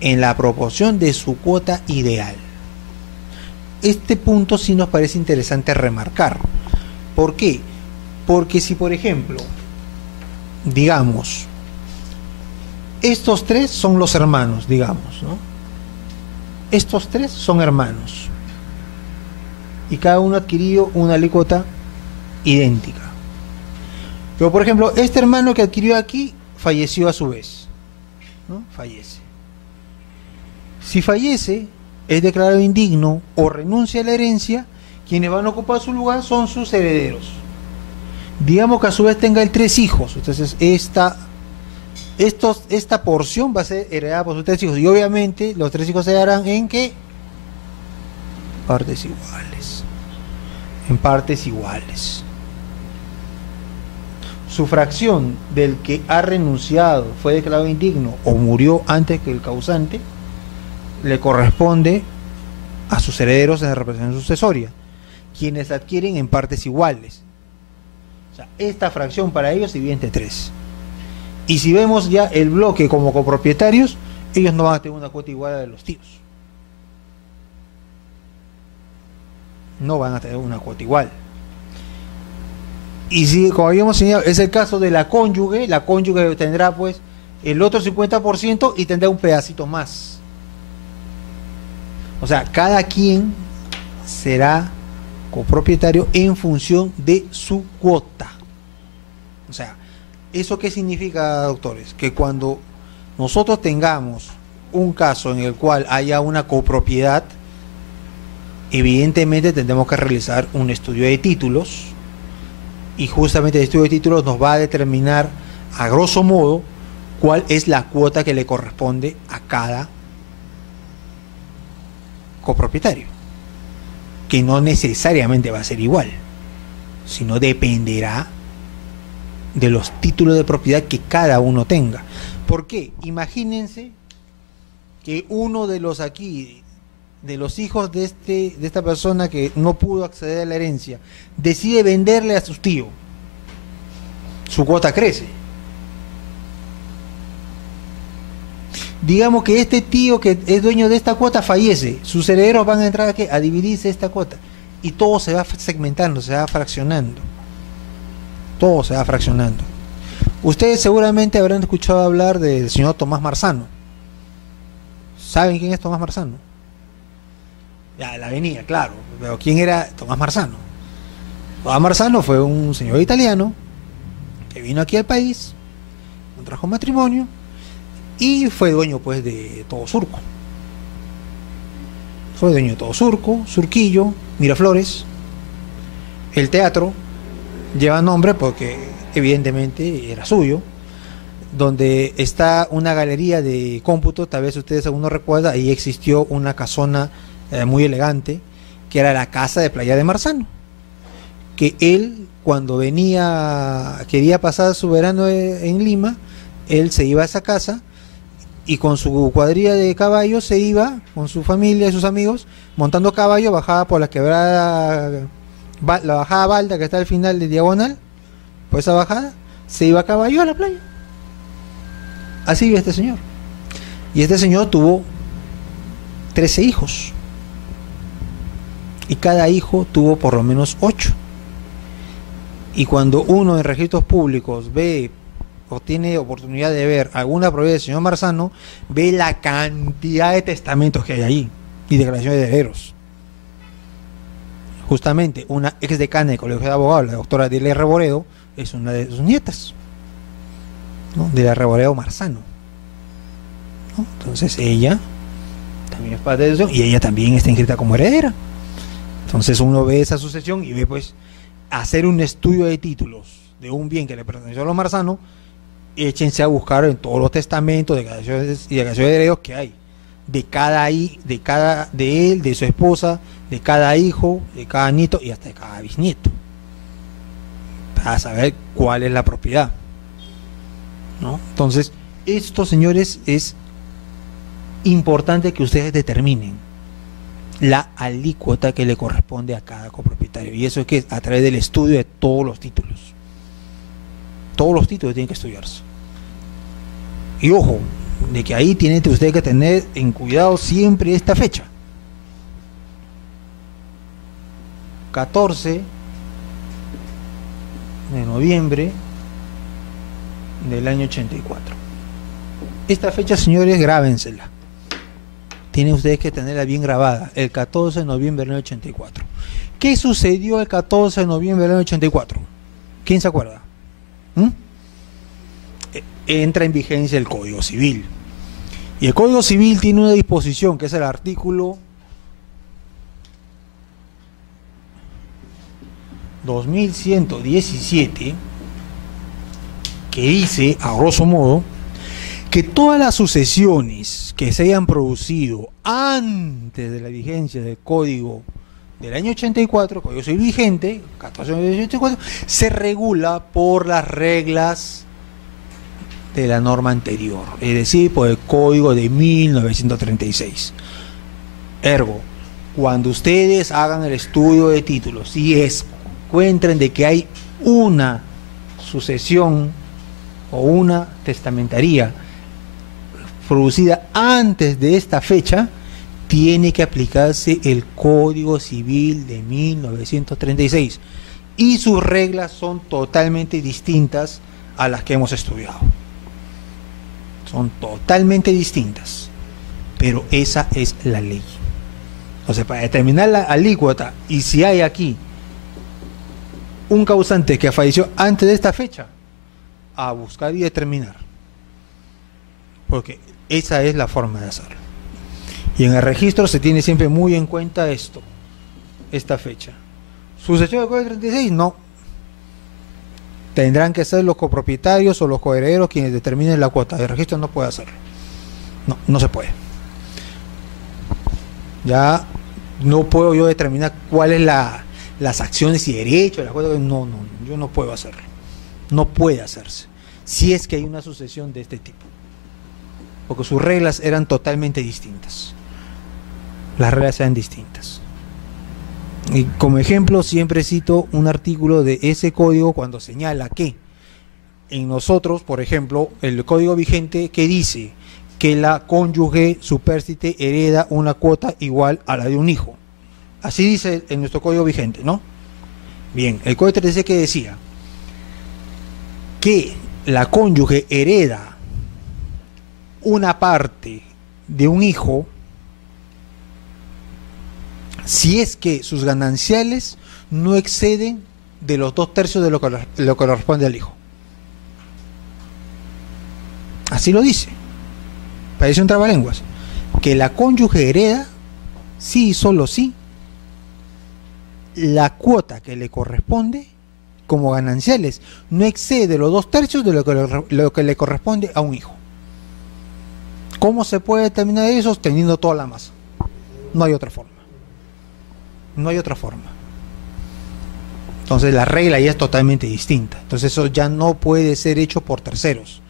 En la proporción de su cuota ideal. Este punto sí nos parece interesante remarcar. ¿Por qué? Porque si, por ejemplo, digamos, estos tres son los hermanos, digamos, ¿no? Estos tres son hermanos. Y cada uno ha adquirido una alícuota idéntica. Pero, por ejemplo, este hermano que adquirió aquí falleció a su vez, ¿no? Fallece. Si fallece, es declarado indigno o renuncia a la herencia, quienes van a ocupar su lugar son sus herederos. Digamos que a su vez tenga él 3 hijos, entonces esta porción va a ser heredada por sus 3 hijos, y obviamente los 3 hijos se darán en ¿qué? Partes iguales. En partes iguales. Su fracción del que ha renunciado, fue declarado indigno o murió antes que el causante, le corresponde a sus herederos en la representación sucesoria, quienes adquieren en partes iguales. O sea, esta fracción para ellos divide entre 3. Y si vemos ya el bloque como copropietarios, ellos no van a tener una cuota igual a la de los tíos. No van a tener una cuota igual. Y si, como habíamos señalado, es el caso de la cónyuge tendrá pues el otro 50% y tendrá un pedacito más. O sea, cada quien será copropietario en función de su cuota. O sea, ¿eso qué significa, doctores? Que cuando nosotros tengamos un caso en el cual haya una copropiedad, evidentemente tendremos que realizar un estudio de títulos, y justamente el estudio de títulos nos va a determinar a grosso modo cuál es la cuota que le corresponde a cada copropietario, que no necesariamente va a ser igual, sino dependerá de los títulos de propiedad que cada uno tenga. ¿Por qué? Imagínense que uno de los aquí, de los hijos de esta persona que no pudo acceder a la herencia, decide venderle a sus tíos, su cuota crece. Digamos que este tío que es dueño de esta cuota fallece, sus herederos van a entrar a dividirse esta cuota, y todo se va segmentando, se va fraccionando. Todo se va fraccionando. Ustedes seguramente habrán escuchado hablar del señor Tomás Marzano. ¿Saben quién es Tomás Marzano? Ya, la avenida, claro. Pero ¿quién era Tomás Marzano? Tomás Marzano fue un señor italiano que vino aquí al país, contrajo matrimonio y fue dueño pues de todo Surco. Fue dueño de todo Surco, Surquillo, Miraflores. El teatro lleva nombre porque evidentemente era suyo, donde está una galería de cómputo, tal vez ustedes aún no recuerdan, ahí existió una casona muy elegante, que era la casa de Playa de Marzano, que él cuando quería pasar su verano en Lima, él se iba a esa casa y con su cuadrilla de caballos se iba, con su familia y sus amigos, montando caballo, bajaba por la quebrada, la bajada Balda que está al final de Diagonal, por esa bajada, se iba a caballo a la playa. Así vive este señor. Y este señor tuvo 13 hijos. Y cada hijo tuvo por lo menos 8. Y cuando uno en registros públicos ve o tiene oportunidad de ver alguna propiedad del señor Marzano, ve la cantidad de testamentos que hay ahí y declaraciones de herederos. Justamente una ex decana del Colegio de Abogados, la doctora Delia Reboredo, es una de sus nietas, ¿no? De la Reboredo Marzano, ¿no? Entonces ella también es parte de eso y ella también está inscrita como heredera. Entonces uno ve esa sucesión y ve pues hacer un estudio de títulos de un bien que le perteneció a los Marzano. Échense a buscar en todos los testamentos, declaraciones y declaraciones de herederos que hay de él, de su esposa, de cada hijo, de cada nieto y hasta de cada bisnieto, para saber cuál es la propiedad, ¿no? Entonces, esto, señores, es importante que ustedes determinen la alícuota que le corresponde a cada copropietario, y eso es que a través del estudio de todos los títulos. Todos los títulos tienen que estudiarse. Y ojo, de que ahí tiene usted que tener en cuidado siempre esta fecha. 14 de noviembre del año 84. Esta fecha, señores, grábensela. Tienen ustedes que tenerla bien grabada. El 14 de noviembre del año 84. ¿Qué sucedió el 14 de noviembre del año 84? ¿Quién se acuerda? Entra en vigencia el Código Civil. Y el Código Civil tiene una disposición que es el artículo 2117, que dice, a grosso modo, que todas las sucesiones que se hayan producido antes de la vigencia del Código del año 84, Código Civil vigente, 14 de noviembre del 84, se regula por las reglas de la norma anterior, es decir, por el Código de 1936. Ergo, cuando ustedes hagan el estudio de títulos y encuentren de que hay una sucesión o una testamentaría producida antes de esta fecha, tiene que aplicarse el Código Civil de 1936 y sus reglas son totalmente distintas a las que hemos estudiado. Son totalmente distintas, pero esa es la ley. O sea, para determinar la alícuota, y si hay aquí un causante que falleció antes de esta fecha, a buscar y determinar, porque esa es la forma de hacerlo. Y en el registro se tiene siempre muy en cuenta esta fecha. ¿Sucesión del Código 36? No. Tendrán que ser los copropietarios o los coherederos quienes determinen la cuota. El registro no puede hacerlo. No se puede. Ya no puedo yo determinar cuáles las acciones y derechos. No, yo no puedo hacerlo. No puede hacerse. Si es que hay una sucesión de este tipo. Porque sus reglas eran totalmente distintas. Las reglas eran distintas. Y como ejemplo siempre cito un artículo de ese código cuando señala que en nosotros, por ejemplo, el código vigente que dice que la cónyuge supérsite hereda una cuota igual a la de un hijo. Así dice en nuestro código vigente, ¿no? Bien, el código 36 que decía que la cónyuge hereda una parte de un hijo si es que sus gananciales no exceden de los 2/3 de lo que corresponde al hijo. Así lo dice. Parece un trabalenguas. Que la cónyuge hereda, sí y solo sí, la cuota que le corresponde como gananciales no excede los 2/3 de lo que le corresponde a un hijo. ¿Cómo se puede determinar eso? Teniendo toda la masa. No hay otra forma. No hay otra forma. Entonces la regla ya es totalmente distinta. Entonces eso ya no puede ser hecho por terceros.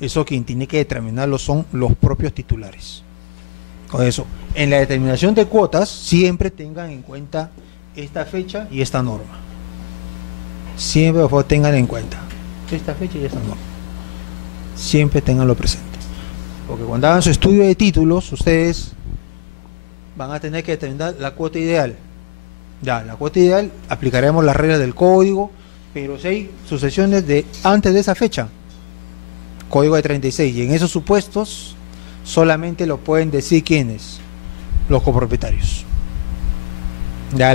Eso quien tiene que determinarlo son los propios titulares. Por eso, en la determinación de cuotas siempre tengan en cuenta esta fecha y esta norma. Siempre, por favor, tengan en cuenta esta fecha y esta norma. Siempre tenganlo presente. Porque cuando hagan su estudio de títulos, ustedes van a tener que determinar la cuota ideal. Ya, la cuota ideal, aplicaremos las reglas del código, pero si hay sucesiones de antes de esa fecha, código de 36, y en esos supuestos solamente lo pueden decir ¿quiénes? Los copropietarios. Ya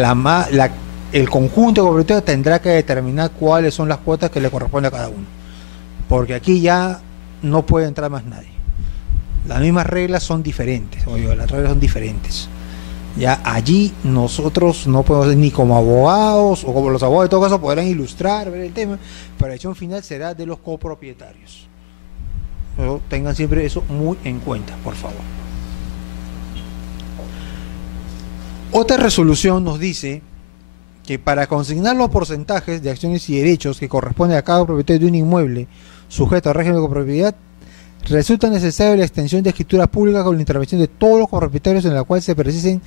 el conjunto de copropietarios tendrá que determinar cuáles son las cuotas que le corresponde a cada uno, porque aquí ya no puede entrar más nadie. Las mismas reglas son diferentes, las reglas son diferentes. Ya allí nosotros no podemos, ni como abogados o como los abogados de todo caso podrán ilustrar, ver el tema, pero la decisión final será de los copropietarios. Pero tengan siempre eso muy en cuenta, por favor. Otra resolución nos dice que para consignar los porcentajes de acciones y derechos que corresponden a cada propietario de un inmueble sujeto al régimen de copropiedad, resulta necesaria la extensión de escritura pública con la intervención de todos los copropietarios en la cual se precisen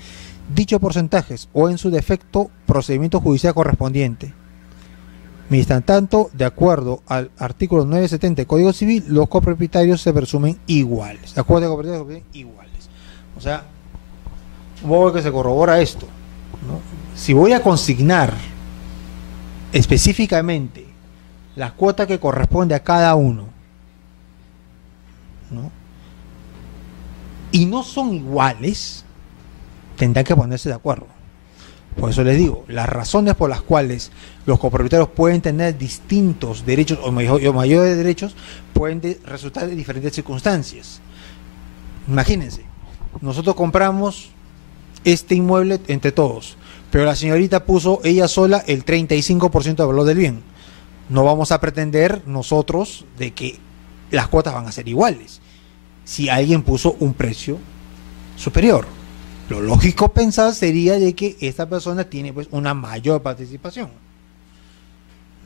dichos porcentajes o en su defecto procedimiento judicial correspondiente. Mientras tanto, de acuerdo al artículo 970 del Código Civil, los copropietarios se presumen iguales. De acuerdo a copropietarios se presumen iguales. O sea, un poco que se corrobora esto, ¿no? Si voy a consignar específicamente las cuotas que corresponde a cada uno, ¿no? Y no son iguales, tendrán que ponerse de acuerdo. Por eso les digo, las razones por las cuales los copropietarios pueden tener distintos derechos o mayores derechos pueden resultar de diferentes circunstancias. Imagínense, nosotros compramos este inmueble entre todos, pero la señorita puso ella sola el 35% del valor del bien. No vamos a pretender nosotros de que las cuotas van a ser iguales si alguien puso un precio superior. Lo lógico pensar sería de que esta persona tiene pues una mayor participación,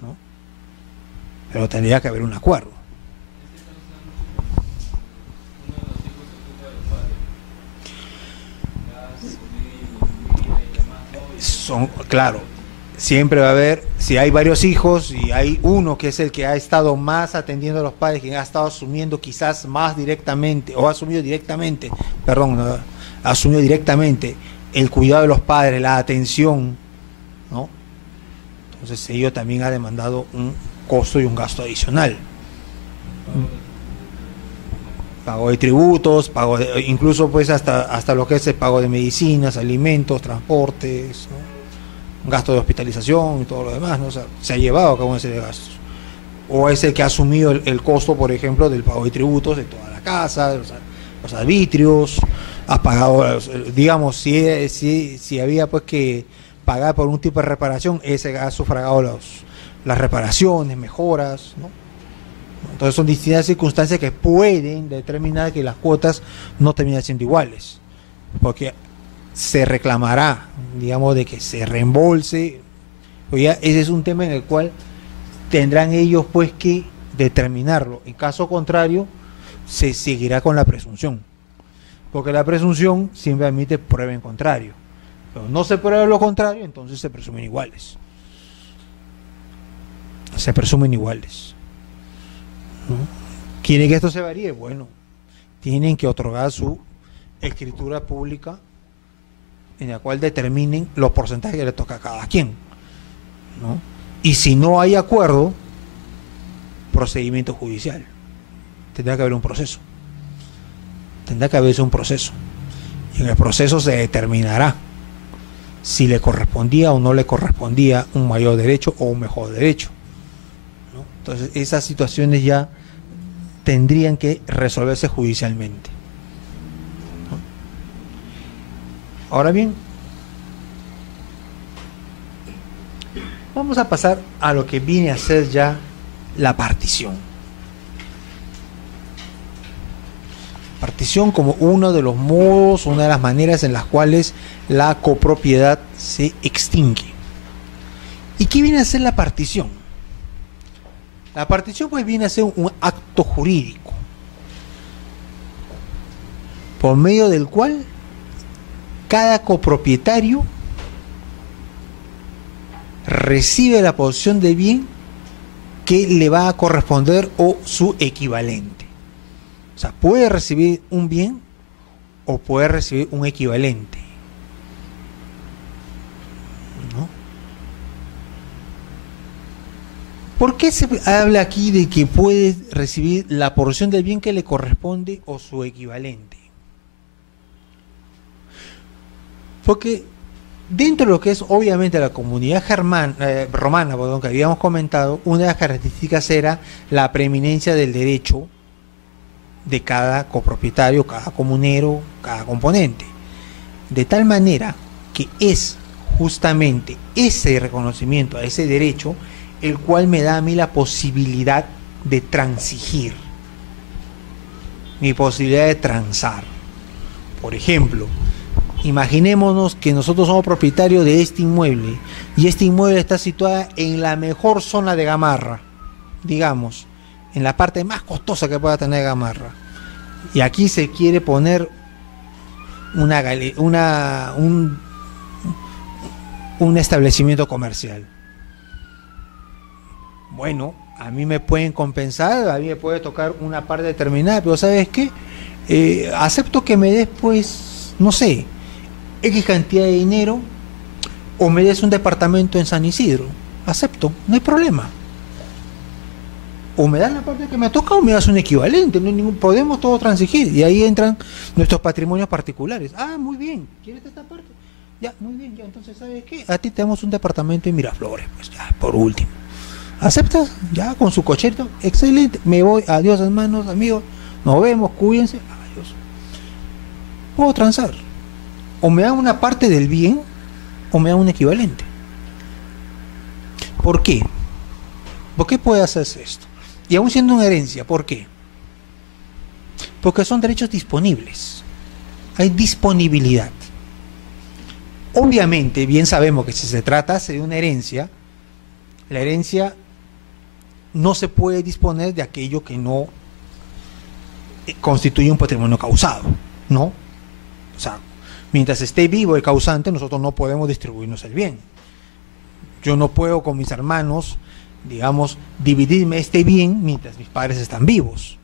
¿no? Pero tendría que haber un acuerdo. Claro, siempre va a haber, si hay varios hijos y hay uno que es el que ha estado más atendiendo a los padres, quien ha estado asumiendo quizás más directamente, o ha asumido directamente, ha asumido directamente el cuidado de los padres, la atención, ¿no? Entonces ello también ha demandado un costo y un gasto adicional. Pago de tributos, incluso pues hasta lo que es el pago de medicinas, alimentos, transportes, ¿no? Gasto de hospitalización y todo lo demás, ¿no? O sea, se ha llevado a cabo una serie de gastos. O es el que ha asumido el costo, por ejemplo, del pago de tributos de toda la casa, los arbitrios, has pagado, digamos, si había pues que pagar por un tipo de reparación, ese ha sufragado las reparaciones, mejoras, ¿no? Entonces son distintas circunstancias que pueden determinar que las cuotas no terminan siendo iguales, porque se reclamará, digamos, de que se reembolse, pues ya ese es un tema en el cual tendrán ellos pues que determinarlo. En caso contrario, se seguirá con la presunción, porque la presunción siempre admite prueba en contrario, pero no se prueba lo contrario, entonces se presumen iguales. Se presumen iguales, ¿no? ¿Quieren que esto se varíe? Bueno, tienen que otorgar su escritura pública en la cual determinen los porcentajes que le toca a cada quien, ¿no? Y si no hay acuerdo, procedimiento judicial. Tendrá que haber un proceso. Tendrá que haberse un proceso. Y en el proceso se determinará si le correspondía o no le correspondía un mayor derecho o un mejor derecho, ¿no? Entonces esas situaciones ya tendrían que resolverse judicialmente. Ahora bien, vamos a pasar a lo que viene a ser ya la partición. Partición como uno de los modos, una de las maneras en las cuales la copropiedad se extingue. ¿Y qué viene a ser la partición? La partición pues viene a ser un acto jurídico por medio del cual cada copropietario recibe la porción de bien que le va a corresponder o su equivalente. O sea, puede recibir un bien o puede recibir un equivalente, ¿no? ¿Por qué se habla aquí de que puede recibir la porción del bien que le corresponde o su equivalente? Porque dentro de lo que es obviamente la comunidad romana, que habíamos comentado, una de las características era la preeminencia del derecho de cada copropietario, cada comunero, cada componente. De tal manera que es justamente ese reconocimiento a ese derecho el cual me da a mí la posibilidad de transigir, mi posibilidad de transar. Por ejemplo, imaginémonos que nosotros somos propietarios de este inmueble y este inmueble está situado en la mejor zona de Gamarra, digamos, en la parte más costosa que pueda tener Gamarra, y aquí se quiere poner un establecimiento comercial. Bueno, a mí me pueden compensar, a mí me puede tocar una parte determinada, pero ¿sabes qué? Acepto que me des, pues, no sé, X cantidad de dinero, o me des un departamento en San Isidro. Acepto, no hay problema. O me das la parte que me toca o me das un equivalente, no hay ningún, podemos todos transigir, y ahí entran nuestros patrimonios particulares. Ah, muy bien, ¿quieres esta parte? Ya, muy bien, ya, entonces, ¿sabes qué? A ti te damos un departamento en Miraflores, pues ya, por último. ¿Aceptas? Ya, con su cochero, excelente, me voy, adiós hermanos, amigos, nos vemos, cuídense, adiós. Puedo transar. O me dan una parte del bien o me dan un equivalente. ¿Por qué? ¿Por qué puede hacerse esto? Y aún siendo una herencia, ¿por qué? Porque son derechos disponibles. Hay disponibilidad. Obviamente, bien sabemos que si se tratase de una herencia, la herencia no se puede disponer de aquello que no constituye un patrimonio causado, ¿no? O sea, mientras esté vivo el causante, nosotros no podemos distribuirnos el bien. Yo no puedo con mis hermanos, digamos, dividirme este bien mientras mis padres están vivos.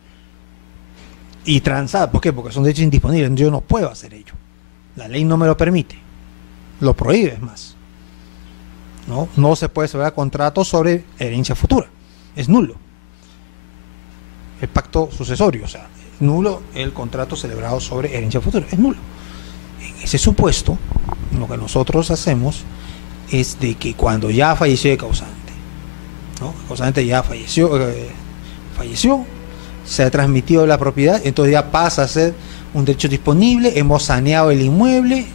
Y transar, ¿por qué? Porque son derechos indisponibles, yo no puedo hacer ello. La ley no me lo permite, lo prohíbe, es más. No se puede celebrar contrato sobre herencia futura, es nulo. El pacto sucesorio, o sea, es nulo el contrato celebrado sobre herencia futura, es nulo. En ese supuesto, lo que nosotros hacemos es de que cuando ya falleció el causante, ¿no? El causante ya falleció, se ha transmitido la propiedad, entonces ya pasa a ser un derecho disponible, hemos saneado el inmueble,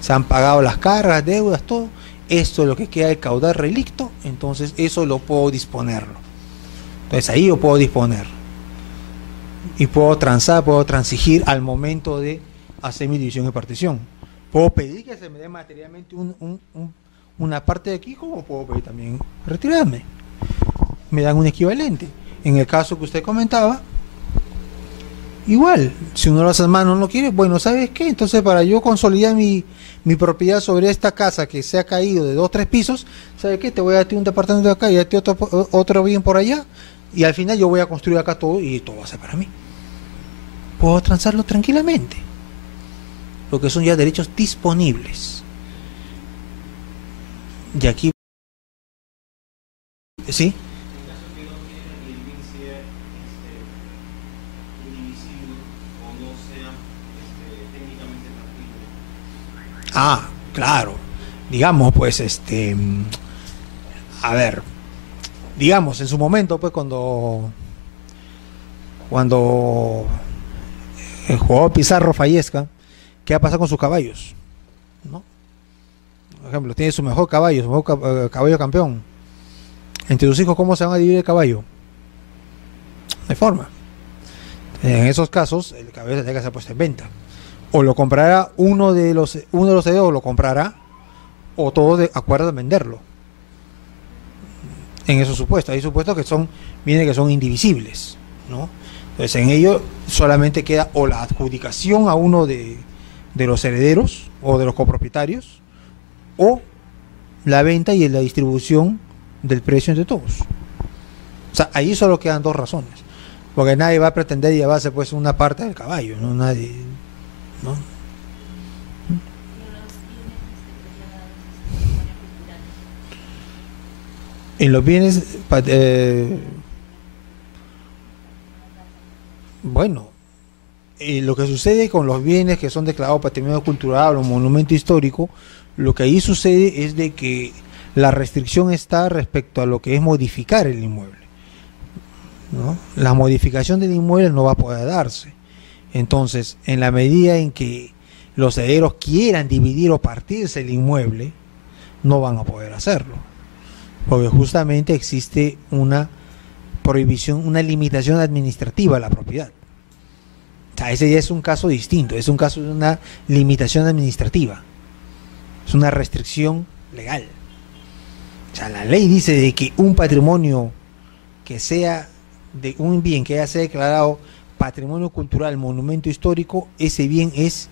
se han pagado las cargas, deudas, todo. Esto es lo que queda del caudal relicto, entonces eso lo puedo disponerlo. Entonces ahí yo puedo disponer. Y puedo transar, puedo transigir al momento de hacer mi división y partición. Puedo pedir que se me dé materialmente una parte de aquí, como puedo pedir también retirarme. Me dan un equivalente. En el caso que usted comentaba, igual, si uno de los hermanos no quiere, bueno, ¿sabes qué? Entonces para yo consolidar mi propiedad sobre esta casa que se ha caído de 2 o 3 pisos, ¿sabes qué? Te voy a dar un departamento de acá y a ti otro bien por allá, y al final yo voy a construir acá todo y todo va a ser para mí. Puedo transarlo tranquilamente, porque son ya derechos disponibles. Y aquí, ¿sí? Ah, claro. Digamos, pues, a ver, digamos, en su momento, pues, cuando cuando el jugador Pizarro fallezca, ¿qué va a pasar con sus caballos? ¿No? Por ejemplo, tiene su mejor caballo, su mejor caballo campeón. Entre sus hijos, ¿cómo se van a dividir el caballo? No hay forma. En esos casos, el caballo tendrá que ser puesto en venta. O lo comprará uno de los herederos, lo comprará, o todos acuerdan venderlo. En esos supuestos, hay supuestos que son bienes que son indivisibles, ¿no? Entonces, en ello solamente queda o la adjudicación a uno de los herederos o de los copropietarios, o la venta y la distribución del precio entre todos. O sea, ahí solo quedan dos razones, porque nadie va a pretender llevarse pues una parte del caballo, no, nadie, ¿no? En los bienes bueno, lo que sucede con los bienes que son declarados patrimonio cultural o monumento histórico, lo que ahí sucede es de que la restricción está respecto a lo que es modificar el inmueble, ¿no? La modificación del inmueble no va a poder darse. Entonces, en la medida en que los herederos quieran dividir o partirse el inmueble, no van a poder hacerlo, porque justamente existe una prohibición, una limitación administrativa a la propiedad. O sea, ese ya es un caso distinto, es un caso de una limitación administrativa, es una restricción legal. O sea, la ley dice de que un patrimonio que sea de un bien que haya sido declarado patrimonio cultural, monumento histórico, ese bien es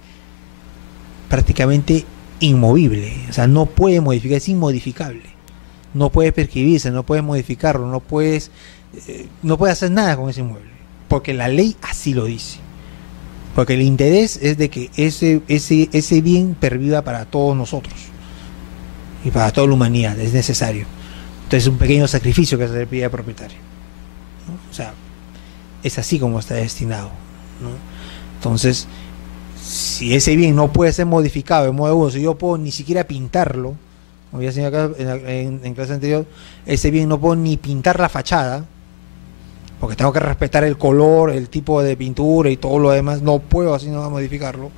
prácticamente inmovible, o sea, no puede modificar, es inmodificable, no puede prescribirse, no puedes modificarlo, no puedes hacer nada con ese inmueble, porque la ley así lo dice, porque el interés es de que ese bien perviva para todos nosotros y para toda la humanidad, es necesario. Entonces es un pequeño sacrificio que se le pide al propietario, ¿no? O sea, es así como está destinado, ¿no? Entonces, si ese bien no puede ser modificado de modo alguno, si yo puedo ni siquiera pintarlo, como ya enseñé acá en clase anterior, ese bien no puedo ni pintar la fachada, porque tengo que respetar el color, el tipo de pintura y todo lo demás, no puedo así no modificarlo,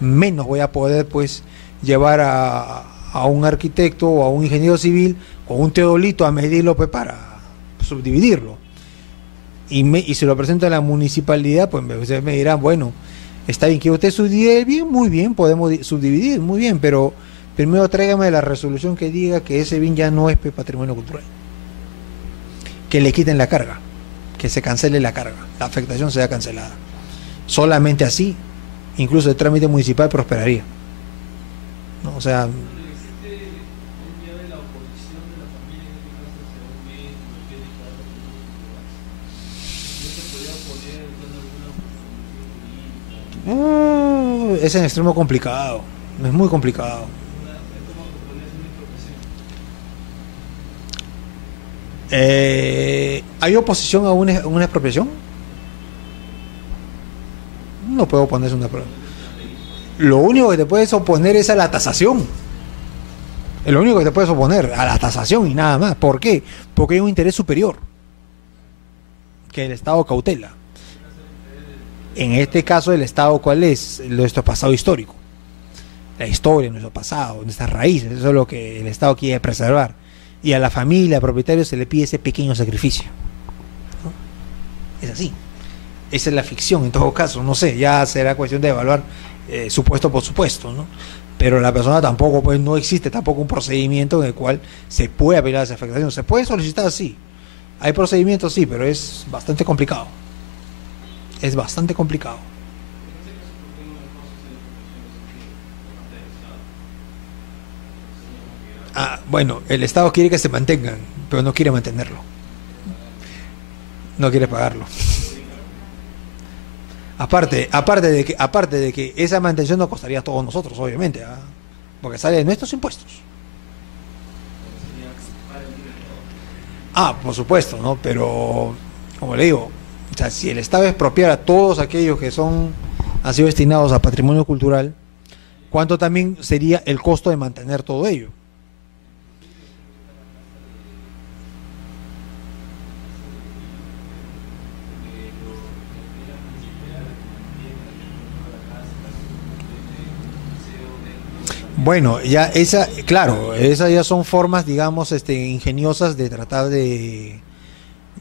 menos voy a poder pues llevar a un arquitecto o a un ingeniero civil con un teodolito a medirlo pues, para subdividirlo. Y se lo presento a la municipalidad, pues ustedes me dirán, bueno, está bien, que usted subdivide bien, muy bien, podemos subdividir, muy bien, pero primero tráigame la resolución que diga que ese bien ya no es patrimonio cultural, que le quiten la carga, que se cancele la carga, la afectación sea cancelada. Solamente así, incluso el trámite municipal prosperaría, ¿no? O sea, es en extremo complicado, es muy complicado. ¿Hay oposición a una expropiación? No puedo oponerse a una expropiación. Lo único que te puedes oponer es a la tasación. Es lo único que te puedes oponer, a la tasación y nada más. ¿Por qué? Porque hay un interés superior que el Estado cautela. En este caso, el Estado, ¿cuál es? Nuestro pasado histórico. La historia, nuestro pasado, nuestras raíces, eso es lo que el Estado quiere preservar. Y a la familia, al propietario, se le pide ese pequeño sacrificio, ¿no? Es así. Esa es la ficción, en todo caso, no sé, ya será cuestión de evaluar supuesto por supuesto, ¿no? Pero la persona tampoco, pues no existe tampoco un procedimiento en el cual se puede apelar esa afectación. Se puede solicitar, sí. Hay procedimientos, sí, pero es bastante complicado. Es bastante complicado. Bueno, el Estado quiere que se mantengan, pero no quiere mantenerlo. No quiere pagarlo. Aparte de que esa mantención nos costaría a todos nosotros, obviamente, ¿eh? Porque sale de nuestros impuestos. Por supuesto, ¿no? Pero, como le digo, o sea, si el Estado expropiara a todos aquellos que han sido destinados a patrimonio cultural, ¿cuánto también sería el costo de mantener todo ello? Bueno, ya esa, claro, esas ya son formas, digamos, ingeniosas de tratar de,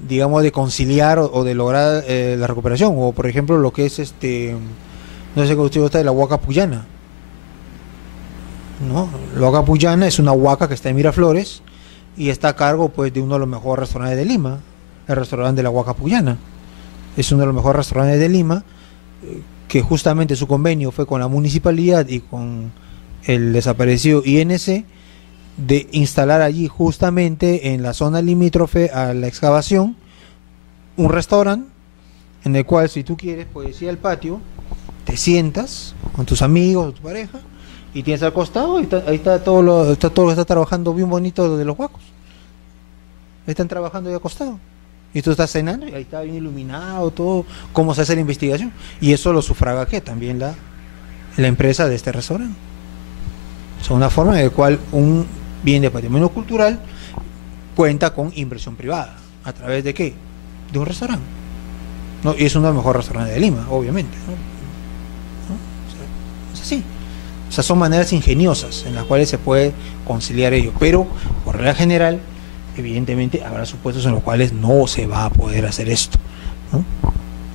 digamos, de conciliar o de lograr la recuperación. O por ejemplo lo que es no sé si usted gusta de la huaca puyana, ¿no? La huaca puyana es una huaca que está en Miraflores y está a cargo pues de uno de los mejores restaurantes de Lima, el restaurante de la huaca puyana. Es uno de los mejores restaurantes de Lima, que justamente su convenio fue con la municipalidad y con el desaparecido INC de instalar allí justamente en la zona limítrofe a la excavación un restaurante en el cual si tú quieres puedes ir al patio, te sientas con tus amigos o tu pareja y tienes al costado y ahí está está todo lo que está trabajando bien bonito de los huacos. Están trabajando ahí al costado. Y tú estás cenando y ahí está bien iluminado todo, cómo se hace la investigación. Y eso lo sufraga que también la empresa de este restaurante. Es una forma en la cual un bien de patrimonio cultural cuenta con inversión privada. ¿A través de qué? De un restaurante. ¿No? Y es uno de los mejores restaurantes de Lima, obviamente. ¿No? O sea, es así. O sea, son maneras ingeniosas en las cuales se puede conciliar ello. Pero, por regla general, evidentemente habrá supuestos en los cuales no se va a poder hacer esto, ¿no?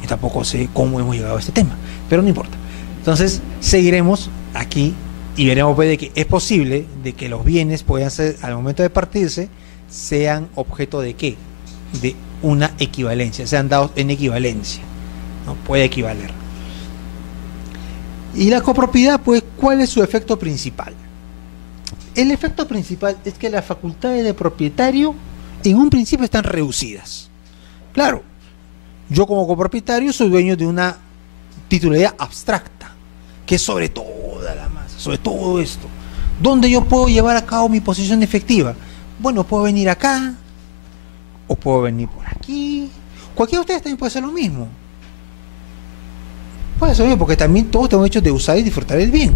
Y tampoco sé cómo hemos llegado a este tema, pero no importa. Entonces, seguiremos aquí y veremos pues, de que es posible de que los bienes puedan ser, al momento de partirse, sean objeto de qué, de una equivalencia, sean dados en equivalencia, ¿no? Puede equivaler. Y la copropiedad, pues, ¿cuál es su efecto principal? El efecto principal es que las facultades de propietario en un principio están reducidas. Claro, yo como copropietario soy dueño de una titularidad abstracta, que es sobre toda la masa, sobre todo esto. ¿Dónde yo puedo llevar a cabo mi posesión efectiva? Bueno, puedo venir acá, o puedo venir por aquí. Cualquiera de ustedes también puede hacer lo mismo. Puede ser lo mismo, porque también todos tenemos hecho de usar y disfrutar el bien.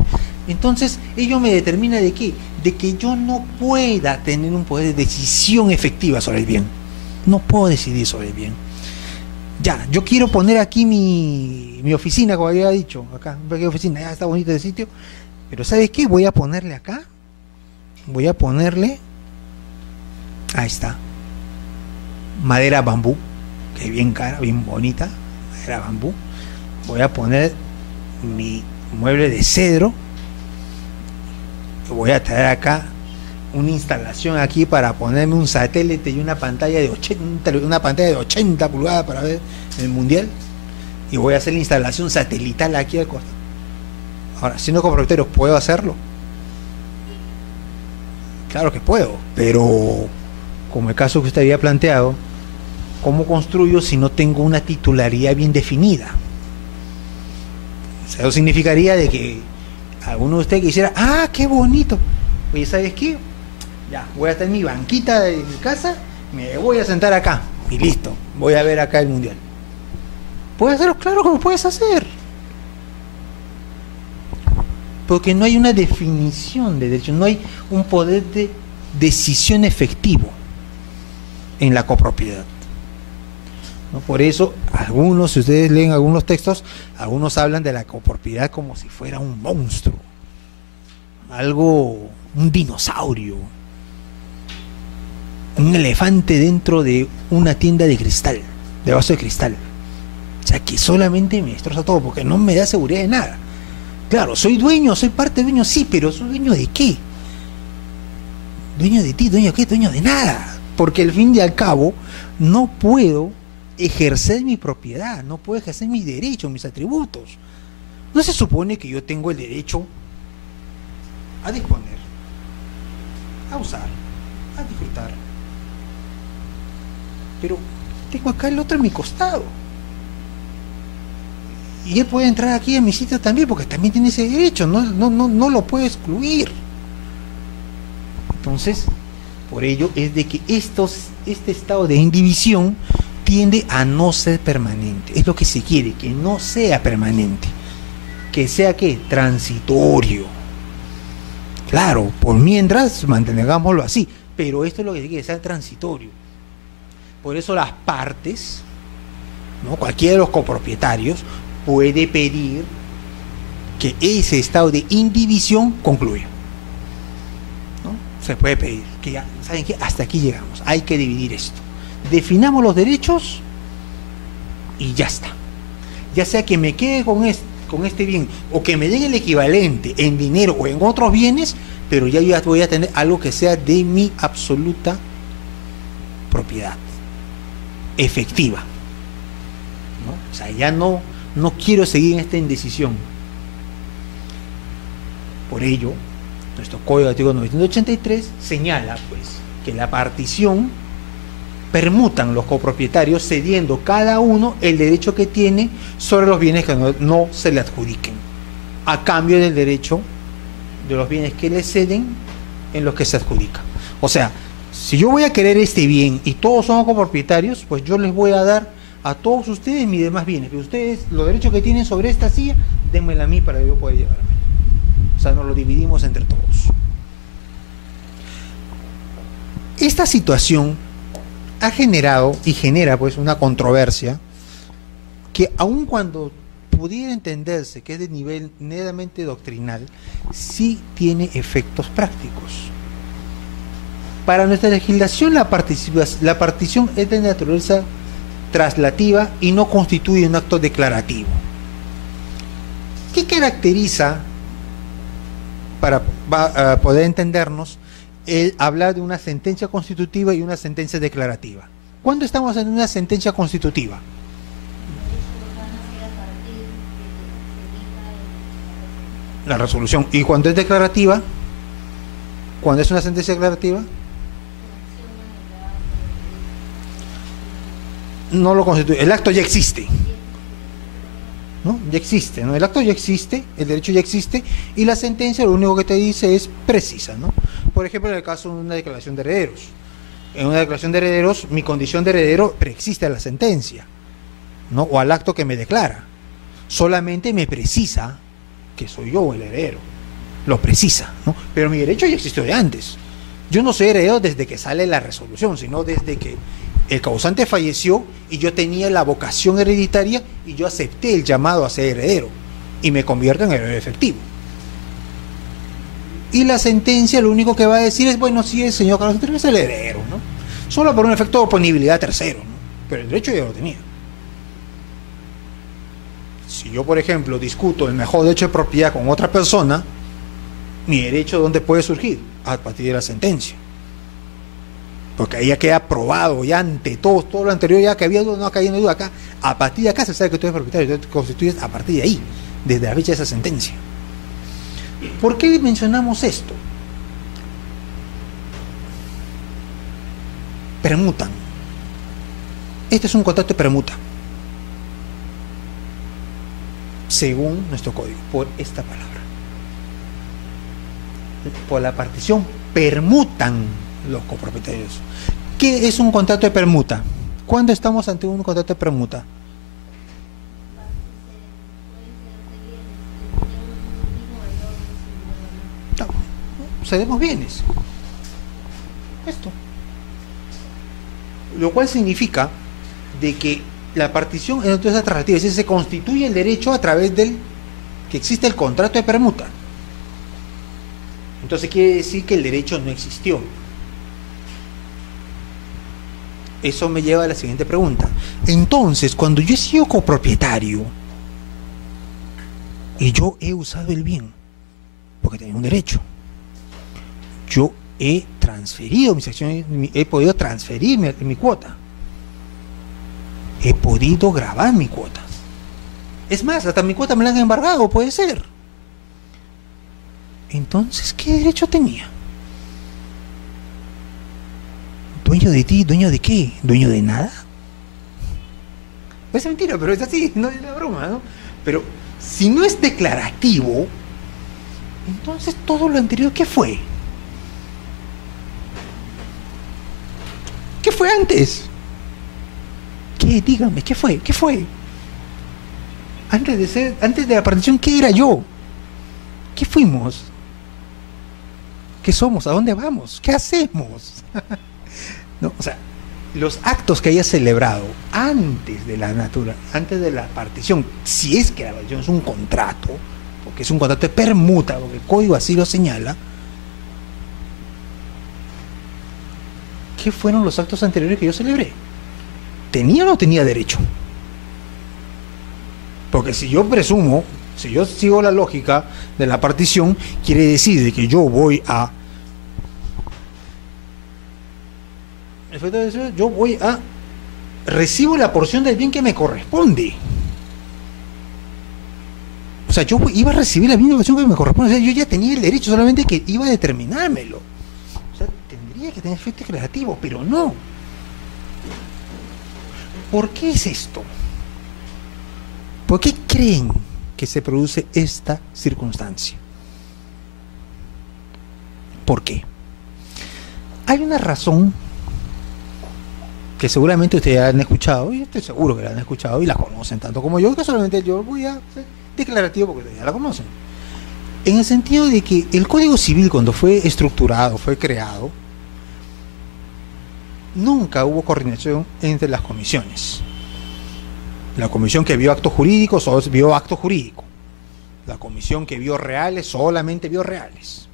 Entonces, ello me determina de qué, de que yo no pueda tener un poder de decisión efectiva sobre el bien. No puedo decidir sobre el bien. Ya, yo quiero poner aquí mi oficina, como había dicho, acá, una pequeña oficina, ya está bonito el sitio, pero ¿sabes qué? Voy a ponerle acá, voy a ponerle, ahí está, madera bambú, que es bien cara, bien bonita, madera bambú. Voy a poner mi mueble de cedro. Voy a traer acá una instalación aquí para ponerme un satélite y una pantalla de 80 pulgadas para ver el mundial. Y voy a hacer la instalación satelital aquí al costado. Ahora, siendo copropietario, ¿puedo hacerlo? Claro que puedo, pero como el caso que usted había planteado, ¿cómo construyo si no tengo una titularidad bien definida? O sea, eso significaría de que alguno de ustedes quisiera, ¡ah, qué bonito! Oye, ¿sabes qué? Ya, voy a estar en mi banquita de mi casa, me voy a sentar acá y listo, voy a ver acá el mundial. ¿Puedes hacerlo? Claro que lo puedes hacer. Porque no hay una definición de derecho, no hay un poder de decisión efectivo en la copropiedad. ¿No? Por eso, algunos, si ustedes leen algunos textos, algunos hablan de la copropiedad como si fuera un monstruo, algo, un dinosaurio, un elefante dentro de una tienda de cristal, de vaso de cristal. O sea, que solamente me destroza todo, porque no me da seguridad de nada. Claro, soy dueño, soy parte dueño, sí, pero ¿soy dueño de qué? ¿Dueño de ti? ¿Dueño de qué? ¿Dueño de nada? Porque al fin y al cabo, no puedo ejercer mi propiedad, no puedo ejercer mis derechos, mis atributos. No se supone que yo tengo el derecho a disponer, a usar, a disfrutar, pero tengo acá el otro a mi costado y él puede entrar aquí a mi sitio también, porque también tiene ese derecho, no lo puedo excluir. Entonces, por ello es de que este estado de indivisión tiende a no ser permanente. Es lo que se quiere, que no sea permanente, que sea ¿qué? Transitorio. Claro, por mientras mantengámoslo así, pero esto es lo que quiere, que sea transitorio. Por eso las partes, ¿no? Cualquiera de los copropietarios puede pedir que ese estado de indivisión concluya. se puede pedir que ya, ¿saben qué? Hasta aquí llegamos, hay que dividir esto. Definamos los derechos y ya está. Ya sea que me quede con este bien o que me den el equivalente en dinero o en otros bienes, pero ya yo ya voy a tener algo que sea de mi absoluta propiedad, efectiva, ¿no? O sea, ya no quiero seguir en esta indecisión. Por ello, nuestro Código Artículo 983 señala pues que la partición permutan los copropietarios cediendo cada uno el derecho que tiene sobre los bienes que no se le adjudiquen, a cambio del derecho de los bienes que le ceden en los que se adjudica. O sea, si yo voy a querer este bien y todos somos copropietarios, pues yo les voy a dar a todos ustedes mis demás bienes, que ustedes, los derechos que tienen sobre esta silla, dénmela a mí para que yo pueda llevarme. O sea, nos lo dividimos entre todos. Esta situación ha generado y genera pues una controversia que, aun cuando pudiera entenderse que es de nivel netamente doctrinal, sí tiene efectos prácticos. Para nuestra legislación, la partición es de naturaleza traslativa y no constituye un acto declarativo. ¿Qué caracteriza, para poder entendernos, el hablar de una sentencia constitutiva y una sentencia declarativa? ¿Cuándo estamos en una sentencia constitutiva? La resolución. ¿Y cuando es declarativa? ¿Cuándo es una sentencia declarativa? No lo constituye. El acto ya existe, ¿no? Ya existe, ¿no? El acto ya existe, el derecho ya existe, y la sentencia lo único que te dice es precisa, ¿no? Por ejemplo, en el caso de una declaración de herederos. En una declaración de herederos, mi condición de heredero preexiste a la sentencia, ¿no? O al acto que me declara. Solamente me precisa que soy yo el heredero. Lo precisa, ¿no? Pero mi derecho ya existió de antes. Yo no soy heredero desde que sale la resolución, sino desde que el causante falleció y yo tenía la vocación hereditaria y yo acepté el llamado a ser heredero y me convierto en heredero efectivo. Y la sentencia lo único que va a decir es, bueno, sí, el señor Carlos Antonio es el heredero, ¿no? Solo por un efecto de oponibilidad tercero, ¿no? Pero el derecho ya lo tenía. Si yo, por ejemplo, discuto el mejor derecho de propiedad con otra persona, mi derecho, ¿dónde puede surgir? A partir de la sentencia. Porque ahí ya queda probado, ya ante todo lo anterior, ya que había duda, no ha caído en duda acá. A partir de acá se sabe que tú eres propietario, tú te constituyes a partir de ahí, desde la fecha de esa sentencia. ¿Por qué mencionamos esto? Permutan. Este es un contrato de permuta, según nuestro código, por esta palabra. Por la partición permutan los copropietarios. ¿Qué es un contrato de permuta? ¿Cuándo estamos ante un contrato de permuta? No, cedemos bienes. Esto. Lo cual significa de que la partición es entonces atractiva, es decir, se constituye el derecho a través del que existe el contrato de permuta. Entonces quiere decir que el derecho no existió. Eso me lleva a la siguiente pregunta. Entonces, cuando yo he sido copropietario y yo he usado el bien, porque tenía un derecho, yo he transferido mis acciones, he podido transferir mi cuota, he podido grabar mi cuota. Es más, hasta mi cuota me la han embargado, puede ser. Entonces, ¿qué derecho tenía? ¿Dueño de ti? ¿Dueño de qué? ¿Dueño de nada? Es mentira, pero es así, no es la broma, ¿no? Pero si no es declarativo, entonces todo lo anterior, ¿qué fue? ¿Qué fue antes? ¿Qué? Dígame, ¿qué fue? ¿Qué fue? Antes de la partición, ¿qué era yo? ¿Qué fuimos? ¿Qué somos? ¿A dónde vamos? ¿Qué hacemos? No, o sea, los actos que haya celebrado antes de la partición, si es que la partición es un contrato, porque es un contrato de permuta, porque el código así lo señala, ¿qué fueron los actos anteriores que yo celebré? ¿Tenía o no tenía derecho? Porque si yo presumo, si yo sigo la lógica de la partición, quiere decir de que yo voy a... Yo voy a... Recibo la porción del bien que me corresponde. O sea, yo iba a recibir la misma porción que me corresponde. O sea, yo ya tenía el derecho, solamente que iba a determinármelo. O sea, tendría que tener efecto declarativo, pero no. ¿Por qué es esto? ¿Por qué creen que se produce esta circunstancia? ¿Por qué? Hay una razón que seguramente ustedes ya han escuchado, y estoy seguro que la han escuchado y la conocen tanto como yo, que solamente yo voy a ser declarativo porque ustedes ya la conocen. En el sentido de que el Código Civil, cuando fue estructurado, fue creado, nunca hubo coordinación entre las comisiones. La comisión que vio actos jurídicos solo vio actos jurídicos. La comisión que vio reales solamente vio reales.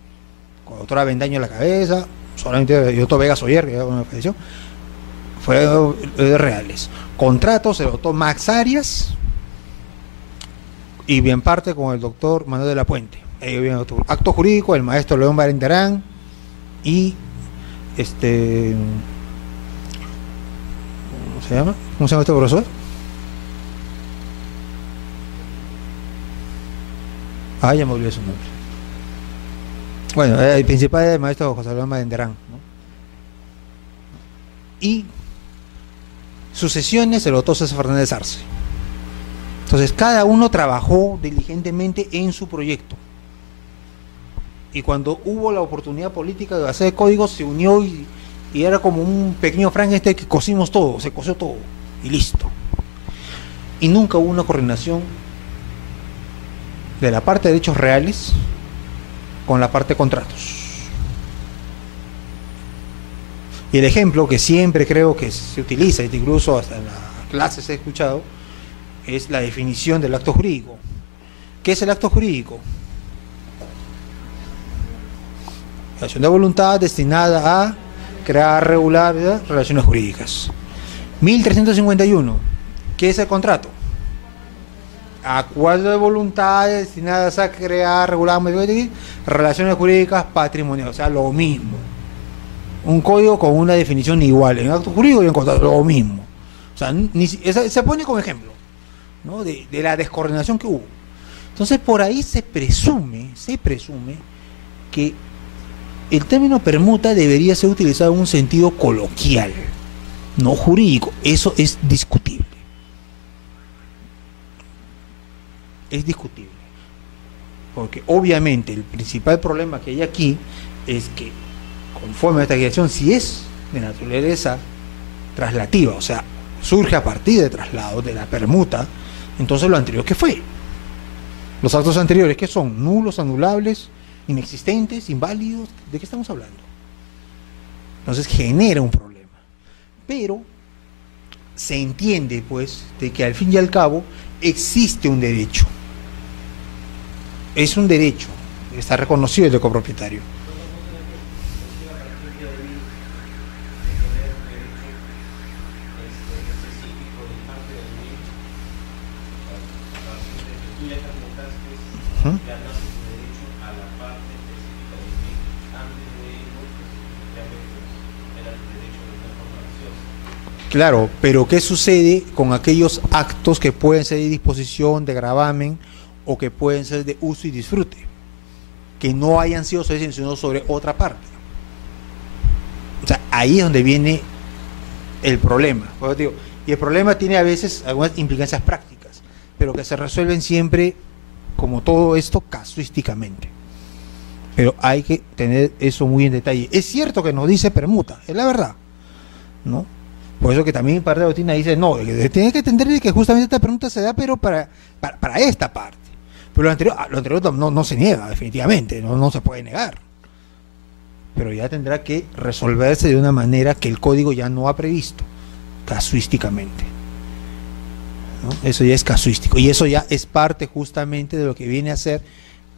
Con la doctora Bendaño en la cabeza, solamente el doctor Vega Soyer, que era una falleció, fue reales. Contratos, el doctor Max Arias, y bien parte con el doctor Manuel de la Puente. Acto jurídico, el maestro León Barendarán y ¿cómo se llama? ¿Cómo se llama este profesor? Ya me olvidé su nombre. Bueno, el principal es el maestro José León Barendarán, ¿no? Y sucesiones el doctor César Fernández Arce. Entonces cada uno trabajó diligentemente en su proyecto, y cuando hubo la oportunidad política de hacer códigos se unió y era como un pequeño Frankenstein que cosimos todo, se cosió todo y listo. Y nunca hubo una coordinación de la parte de derechos reales con la parte de contratos. Y el ejemplo que siempre creo que se utiliza, incluso hasta en las clases he escuchado, es la definición del acto jurídico. ¿Qué es el acto jurídico? La acción de voluntad destinada a crear, regular, ¿verdad?, relaciones jurídicas. 1351. ¿Qué es el contrato? Acuerdo de voluntades destinadas a crear, regular, relaciones jurídicas patrimoniales. O sea, lo mismo. Un código con una definición igual. En acto jurídico y en contrato, lo mismo. O sea, se pone como ejemplo, ¿no?, de la descoordinación que hubo. Entonces, por ahí se presume que el término permuta debería ser utilizado en un sentido coloquial, no jurídico. Eso es discutible. Es discutible. Porque obviamente el principal problema que hay aquí es que, conforme a esta guiación, si es de naturaleza traslativa, o sea, surge a partir de traslado, de la permuta, entonces lo anterior, ¿qué fue? Los actos anteriores, ¿qué son? Nulos, anulables, inexistentes, inválidos. ¿De qué estamos hablando? Entonces genera un problema. Pero se entiende, pues, de que al fin y al cabo existe un derecho. Es un derecho, está reconocido el de copropietario. Claro, pero ¿qué sucede con aquellos actos que pueden ser de disposición, de gravamen, o que pueden ser de uso y disfrute, que no hayan sido sino sobre otra parte? O sea, ahí es donde viene el problema. Y el problema tiene a veces algunas implicancias prácticas, pero que se resuelven siempre, como todo esto, casuísticamente. Pero hay que tener eso muy en detalle. Es cierto que nos dice permuta, es la verdad, ¿no? Por eso que también parte de la doctrina dice, no, tiene que entender que justamente esta pregunta se da, pero para esta parte. Pero lo anterior no se niega, definitivamente, no se puede negar. Pero ya tendrá que resolverse de una manera que el código ya no ha previsto, casuísticamente, ¿no? Eso ya es casuístico, y eso ya es parte justamente de lo que viene a ser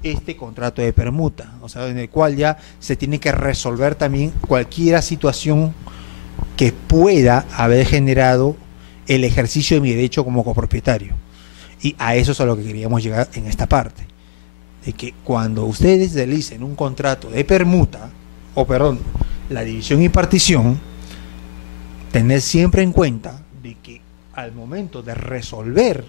este contrato de permuta, o sea, en el cual ya se tiene que resolver también cualquier situación que pueda haber generado el ejercicio de mi derecho como copropietario. Y a eso es a lo que queríamos llegar en esta parte. De que cuando ustedes realicen un contrato de permuta, o perdón, la división y partición, tener siempre en cuenta de que al momento de resolver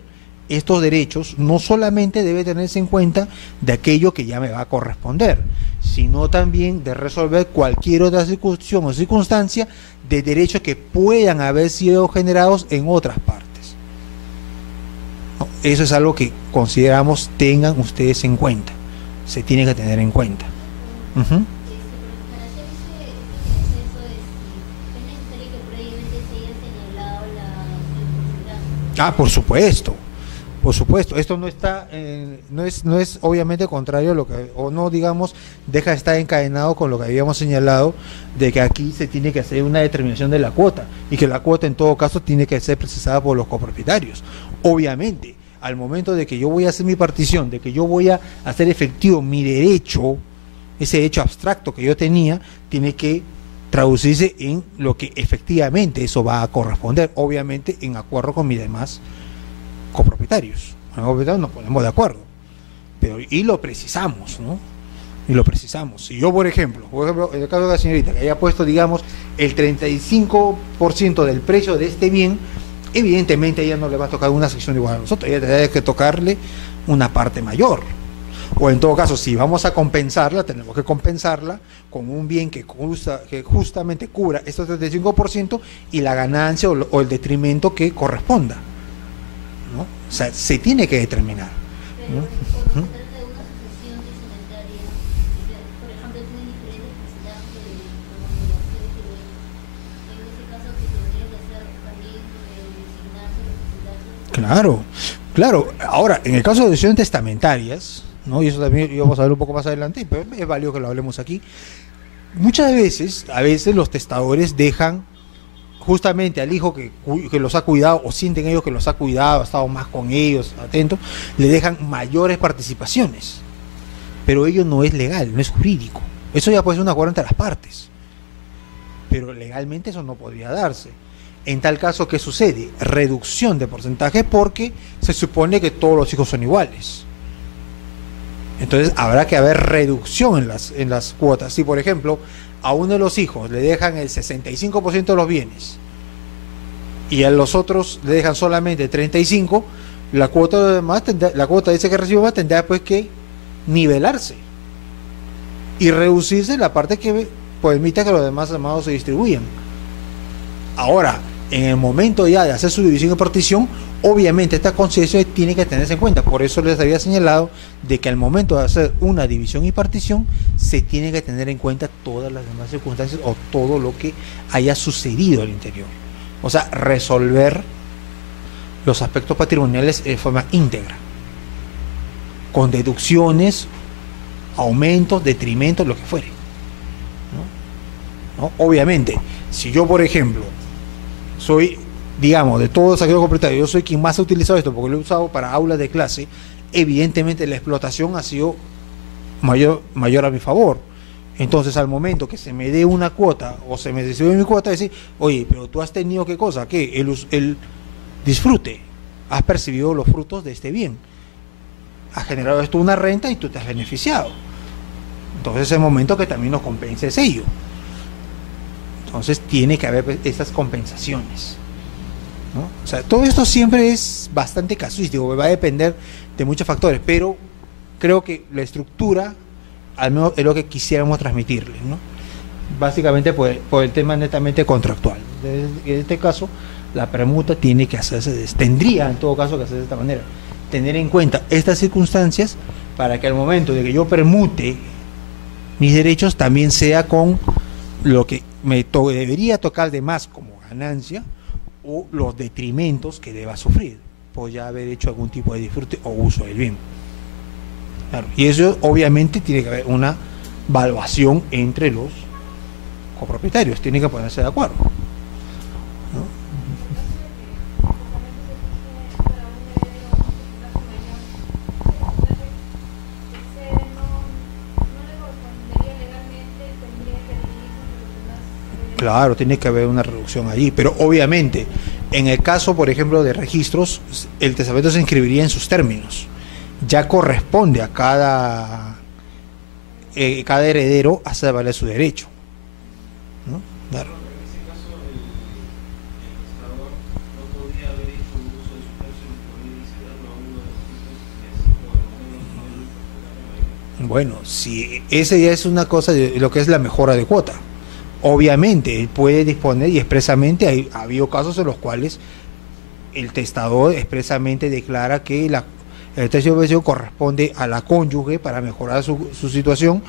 estos derechos, no solamente debe tenerse en cuenta de aquello que ya me va a corresponder, sino también de resolver cualquier otra situación o circunstancia de derechos que puedan haber sido generados en otras partes. ¿No? Eso es algo que consideramos tengan ustedes en cuenta, se tiene que tener en cuenta. Uh-huh. Por supuesto. Por supuesto, esto no está, no es obviamente contrario a lo que, o no digamos, deja de estar encadenado con lo que habíamos señalado, de que aquí se tiene que hacer una determinación de la cuota, y que la cuota en todo caso tiene que ser precisada por los copropietarios. Obviamente, al momento de que yo voy a hacer mi partición, de que yo voy a hacer efectivo mi derecho, ese derecho abstracto que yo tenía, tiene que traducirse en lo que efectivamente eso va a corresponder, obviamente en acuerdo con mis demás copropietarios. Los copropietarios nos ponemos de acuerdo, pero y lo precisamos, ¿no? Y lo precisamos. Si yo, por ejemplo, en el caso de la señorita, que haya puesto, digamos, el 35% del precio de este bien, evidentemente a ella no le va a tocar una sección igual a nosotros, ella tendrá que tocarle una parte mayor. O en todo caso, si vamos a compensarla, tenemos que compensarla con un bien que justamente cubra estos 35% y la ganancia o el detrimento que corresponda, ¿no? O sea, se tiene que determinar, ¿no? Pero cuando se trata de una sucesión testamentaria, por ejemplo, tienen diferentes porcentajes de denominaciones de bienes. En ese caso, que tendría que hacer también designarse los porcentajes. Claro, claro. Ahora, en el caso de decisiones testamentarias, ¿no? Y eso también íbamos a ver un poco más adelante, pero es válido que lo hablemos aquí. Muchas veces, los testadores dejan justamente al hijo que los ha cuidado, o sienten ellos que los ha cuidado, ha estado más con ellos, atentos, le dejan mayores participaciones. Pero ello no es legal, no es jurídico. Eso ya puede ser un acuerdo entre las partes. Pero legalmente eso no podría darse. En tal caso, ¿qué sucede? Reducción de porcentaje, porque se supone que todos los hijos son iguales. Entonces habrá que haber reducción en las cuotas. Si, por ejemplo, a uno de los hijos le dejan el 65% de los bienes y a los otros le dejan solamente 35%, la cuota de demás la cuota de ese que recibe más tendrá pues que nivelarse y reducirse la parte que permita que los demás amados se distribuyan. Ahora, en el momento ya de hacer su división y partición, obviamente esta consideración tiene que tenerse en cuenta. Por eso les había señalado de que al momento de hacer una división y partición se tiene que tener en cuenta todas las demás circunstancias o todo lo que haya sucedido al interior. O sea, resolver los aspectos patrimoniales de forma íntegra, con deducciones, aumentos, detrimentos, lo que fuere, ¿no? Obviamente, si yo, por ejemplo, soy, digamos, de todos aquellos copropietarios, yo soy quien más ha utilizado esto porque lo he usado para aulas de clase, evidentemente la explotación ha sido mayor a mi favor. Entonces, al momento que se me dé una cuota o se me distribuye mi cuota, decir, oye, pero tú has tenido qué cosa, que el disfrute, has percibido los frutos de este bien, has generado esto una renta y tú te has beneficiado. Entonces es el momento que también nos compenses ello. Entonces tiene que haber esas compensaciones, ¿no? O sea, todo esto siempre es bastante casuístico, va a depender de muchos factores, pero creo que la estructura al menos es lo que quisiéramos transmitirle, ¿no? Básicamente por el tema netamente contractual. En este caso, la permuta tiene que hacerse, tendría en todo caso que hacerse de esta manera, tener en cuenta estas circunstancias para que al momento de que yo permute mis derechos también sea con lo que me debería tocar de más como ganancia o los detrimentos que deba sufrir por ya haber hecho algún tipo de disfrute o uso del bien. Claro, y eso obviamente tiene que haber una evaluación entre los copropietarios, tienen que ponerse de acuerdo, ¿no? Claro, tiene que haber una reducción allí, pero obviamente, en el caso, por ejemplo, de registros, el testamento se inscribiría en sus términos. Ya corresponde a cada heredero hacer valer su derecho, ¿no? Claro. En ese caso, el testador no podría haber hecho uso de su tercio y poder cederlo a uno de los hijos y así por lo menos no. Bueno, si ese ya es una cosa de lo que es la mejora de cuota. Obviamente, él puede disponer y expresamente ha habido casos en los cuales el testador expresamente declara que el tercio de posesión corresponde a la cónyuge para mejorar su situación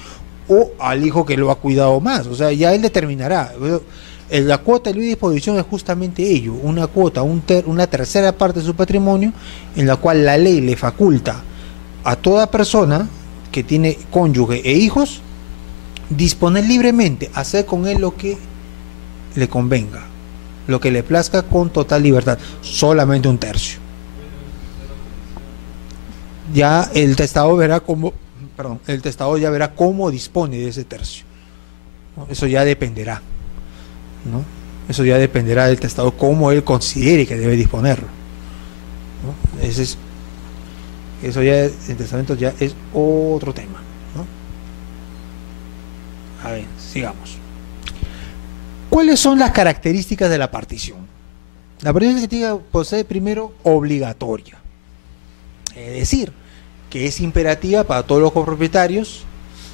o al hijo que lo ha cuidado más. O sea, ya él determinará. La cuota de libre disposición es justamente ello, una cuota, una tercera parte de su patrimonio en la cual la ley le faculta a toda persona que tiene cónyuge e hijos disponer libremente, hacer con él lo que le convenga, lo que le plazca con total libertad, solamente un tercio. Ya el testador verá cómo, el testador ya verá cómo dispone de ese tercio, ¿no? Eso ya dependerá, ¿no? Eso ya dependerá del testador, cómo él considere que debe disponerlo, ¿no? Eso ya, el testamento ya es otro tema, ¿no? A ver, sigamos. ¿Cuáles son las características de la partición? La partición posee primero obligatoria, es decir, que es imperativa para todos los copropietarios,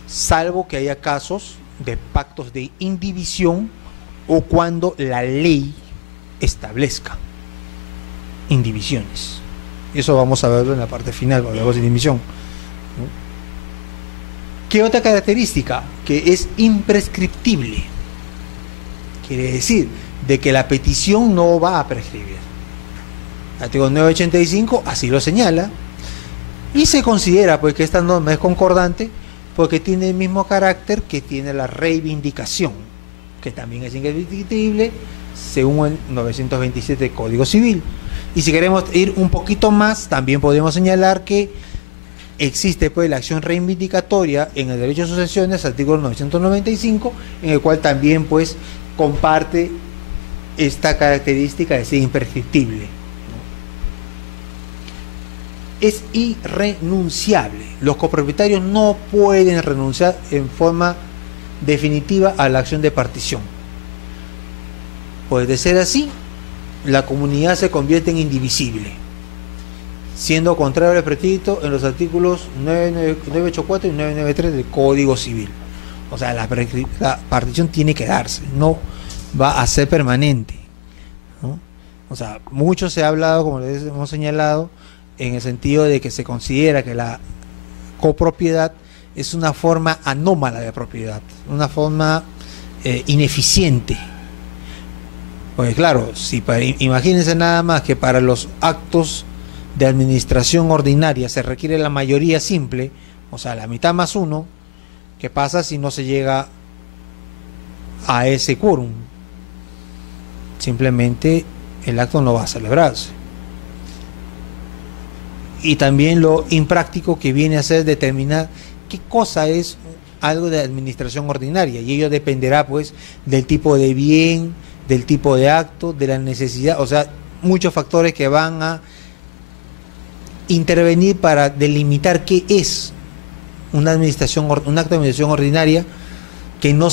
salvo que haya casos de pactos de indivisión o cuando la ley establezca indivisiones. Eso vamos a verlo en la parte final, cuando hablamos de indivisión, ¿no? ¿Qué otra característica? Que es imprescriptible. Quiere decir de que la petición no va a prescribir. El artículo 985 así lo señala y se considera pues que esta norma es concordante porque tiene el mismo carácter que tiene la reivindicación, que también es imprescriptible según el 927 del Código Civil. Y si queremos ir un poquito más, también podemos señalar que existe pues la acción reivindicatoria en el derecho de sucesiones, artículo 995, en el cual también pues comparte esta característica de ser imprescriptible, ¿no? Es irrenunciable. Los copropietarios no pueden renunciar en forma definitiva a la acción de partición. Pues de ser así, la comunidad se convierte en indivisible, siendo contrario al prescrito en los artículos 984 y 993 del Código Civil. O sea, la partición tiene que darse, no va a ser permanente, ¿no? O sea, mucho se ha hablado, como les hemos señalado, en el sentido de que se considera que la copropiedad es una forma anómala de propiedad, una forma ineficiente. Pues claro, imagínense nada más que para los actos de administración ordinaria se requiere la mayoría simple, o sea, la mitad más uno. ¿Qué pasa si no se llega a ese quórum? Simplemente el acto no va a celebrarse. Y también lo impráctico que viene a ser determinar qué cosa es algo de administración ordinaria, y ello dependerá pues del tipo de bien, del tipo de acto, de la necesidad, o sea, muchos factores que van a intervenir para delimitar qué es un acto de administración ordinaria que no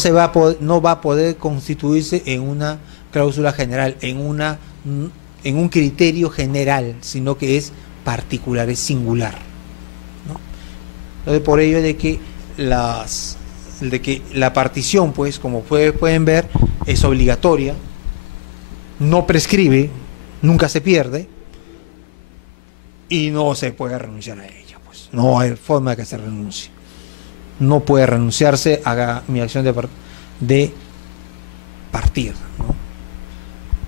va a poder constituirse en una cláusula general, en un criterio general, sino que es particular, es singular, ¿no? Entonces, por ello de que la partición, pues, como pueden ver, es obligatoria, no prescribe, nunca se pierde y no se puede renunciar a ella, pues. No hay forma de que se renuncie. No puede renunciarse a mi acción de partir, ¿no?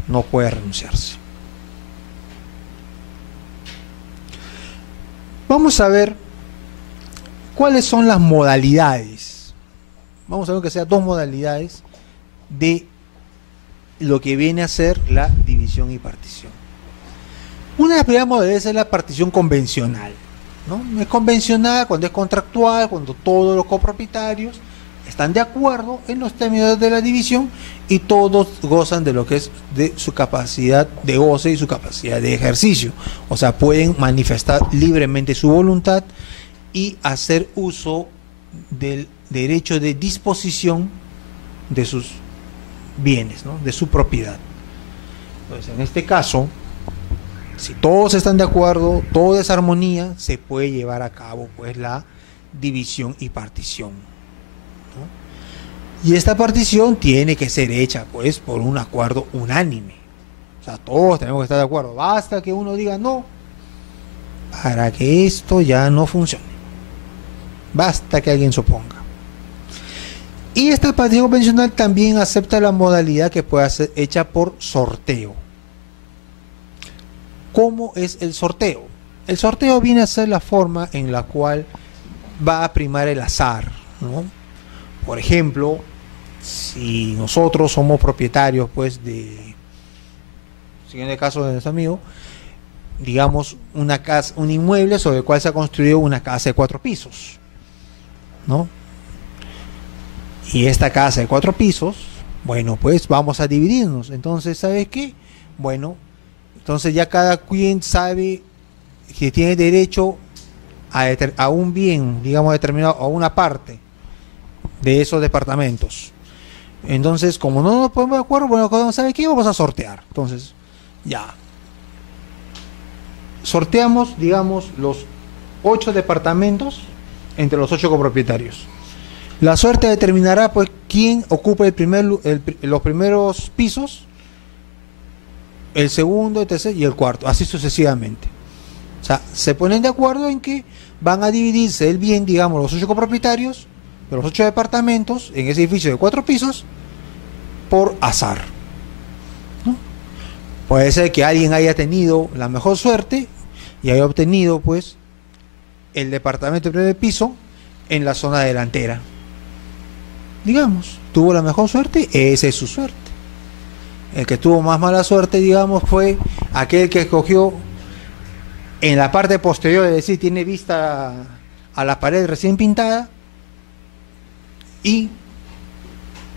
No puede renunciarse. Vamos a ver cuáles son las modalidades. Vamos a ver que sean dos modalidades de lo que viene a ser la división y partición. Una de las primeras modalidades es la partición convencional, ¿no? Es convencional cuando es contractual, cuando todos los copropietarios están de acuerdo en los términos de la división y todos gozan de lo que es de su capacidad de goce y su capacidad de ejercicio. O sea, pueden manifestar libremente su voluntad y hacer uso del derecho de disposición de sus bienes, ¿no? De su propiedad. Entonces, en este caso, si todos están de acuerdo, toda esa armonía, se puede llevar a cabo pues la división y partición, ¿no? Y esta partición tiene que ser hecha pues por un acuerdo unánime. O sea, todos tenemos que estar de acuerdo. Basta que uno diga no para que esto ya no funcione. Basta que alguien se oponga. Y esta partición convencional también acepta la modalidad que pueda ser hecha por sorteo. ¿Cómo es el sorteo? El sorteo viene a ser la forma en la cual va a primar el azar, ¿no? Por ejemplo, si nosotros somos propietarios pues de, siguiendo el caso de nuestro amigo, digamos una casa, un inmueble sobre el cual se ha construido una casa de 4 pisos, ¿no? Y esta casa de 4 pisos, bueno, pues vamos a dividirnos. Entonces, ¿sabes qué? Bueno, entonces ya cada quien sabe que tiene derecho a un bien, digamos, determinado, a una parte de esos departamentos. Entonces, como no nos ponemos de acuerdo, bueno, ¿sabe qué? Vamos a sortear. Entonces, ya. Sorteamos, digamos, los 8 departamentos entre los 8 copropietarios. La suerte determinará, pues, quién ocupa los primeros pisos, el segundo, el tercer y el cuarto, así sucesivamente. O sea, se ponen de acuerdo en que van a dividirse el bien, digamos, los 8 copropietarios de los 8 departamentos en ese edificio de 4 pisos por azar, ¿no? Puede ser que alguien haya tenido la mejor suerte y haya obtenido, pues, el departamento de primer piso en la zona delantera. Digamos, tuvo la mejor suerte, esa es su suerte. El que tuvo más mala suerte, digamos, fue aquel que escogió en la parte posterior, es decir, tiene vista a la pared recién pintada, y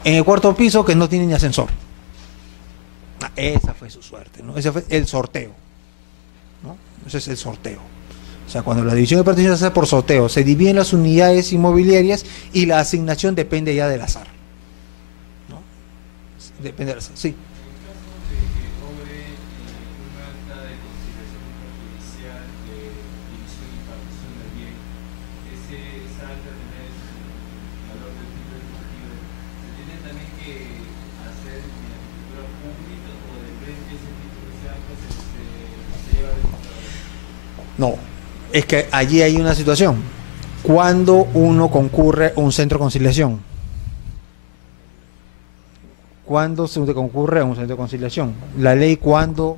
en el 4.º piso que no tiene ni ascensor. Esa fue su suerte, ¿no? Ese fue el sorteo, ¿no? Ese es el sorteo. O sea, cuando la división de partición se hace por sorteo, se dividen las unidades inmobiliarias y la asignación depende ya del azar, ¿no? Depende del azar, sí. No, es que allí hay una situación. Cuando uno concurre a un centro de conciliación, ¿cuándo se concurre a un centro de conciliación? La ley, ¿cuándo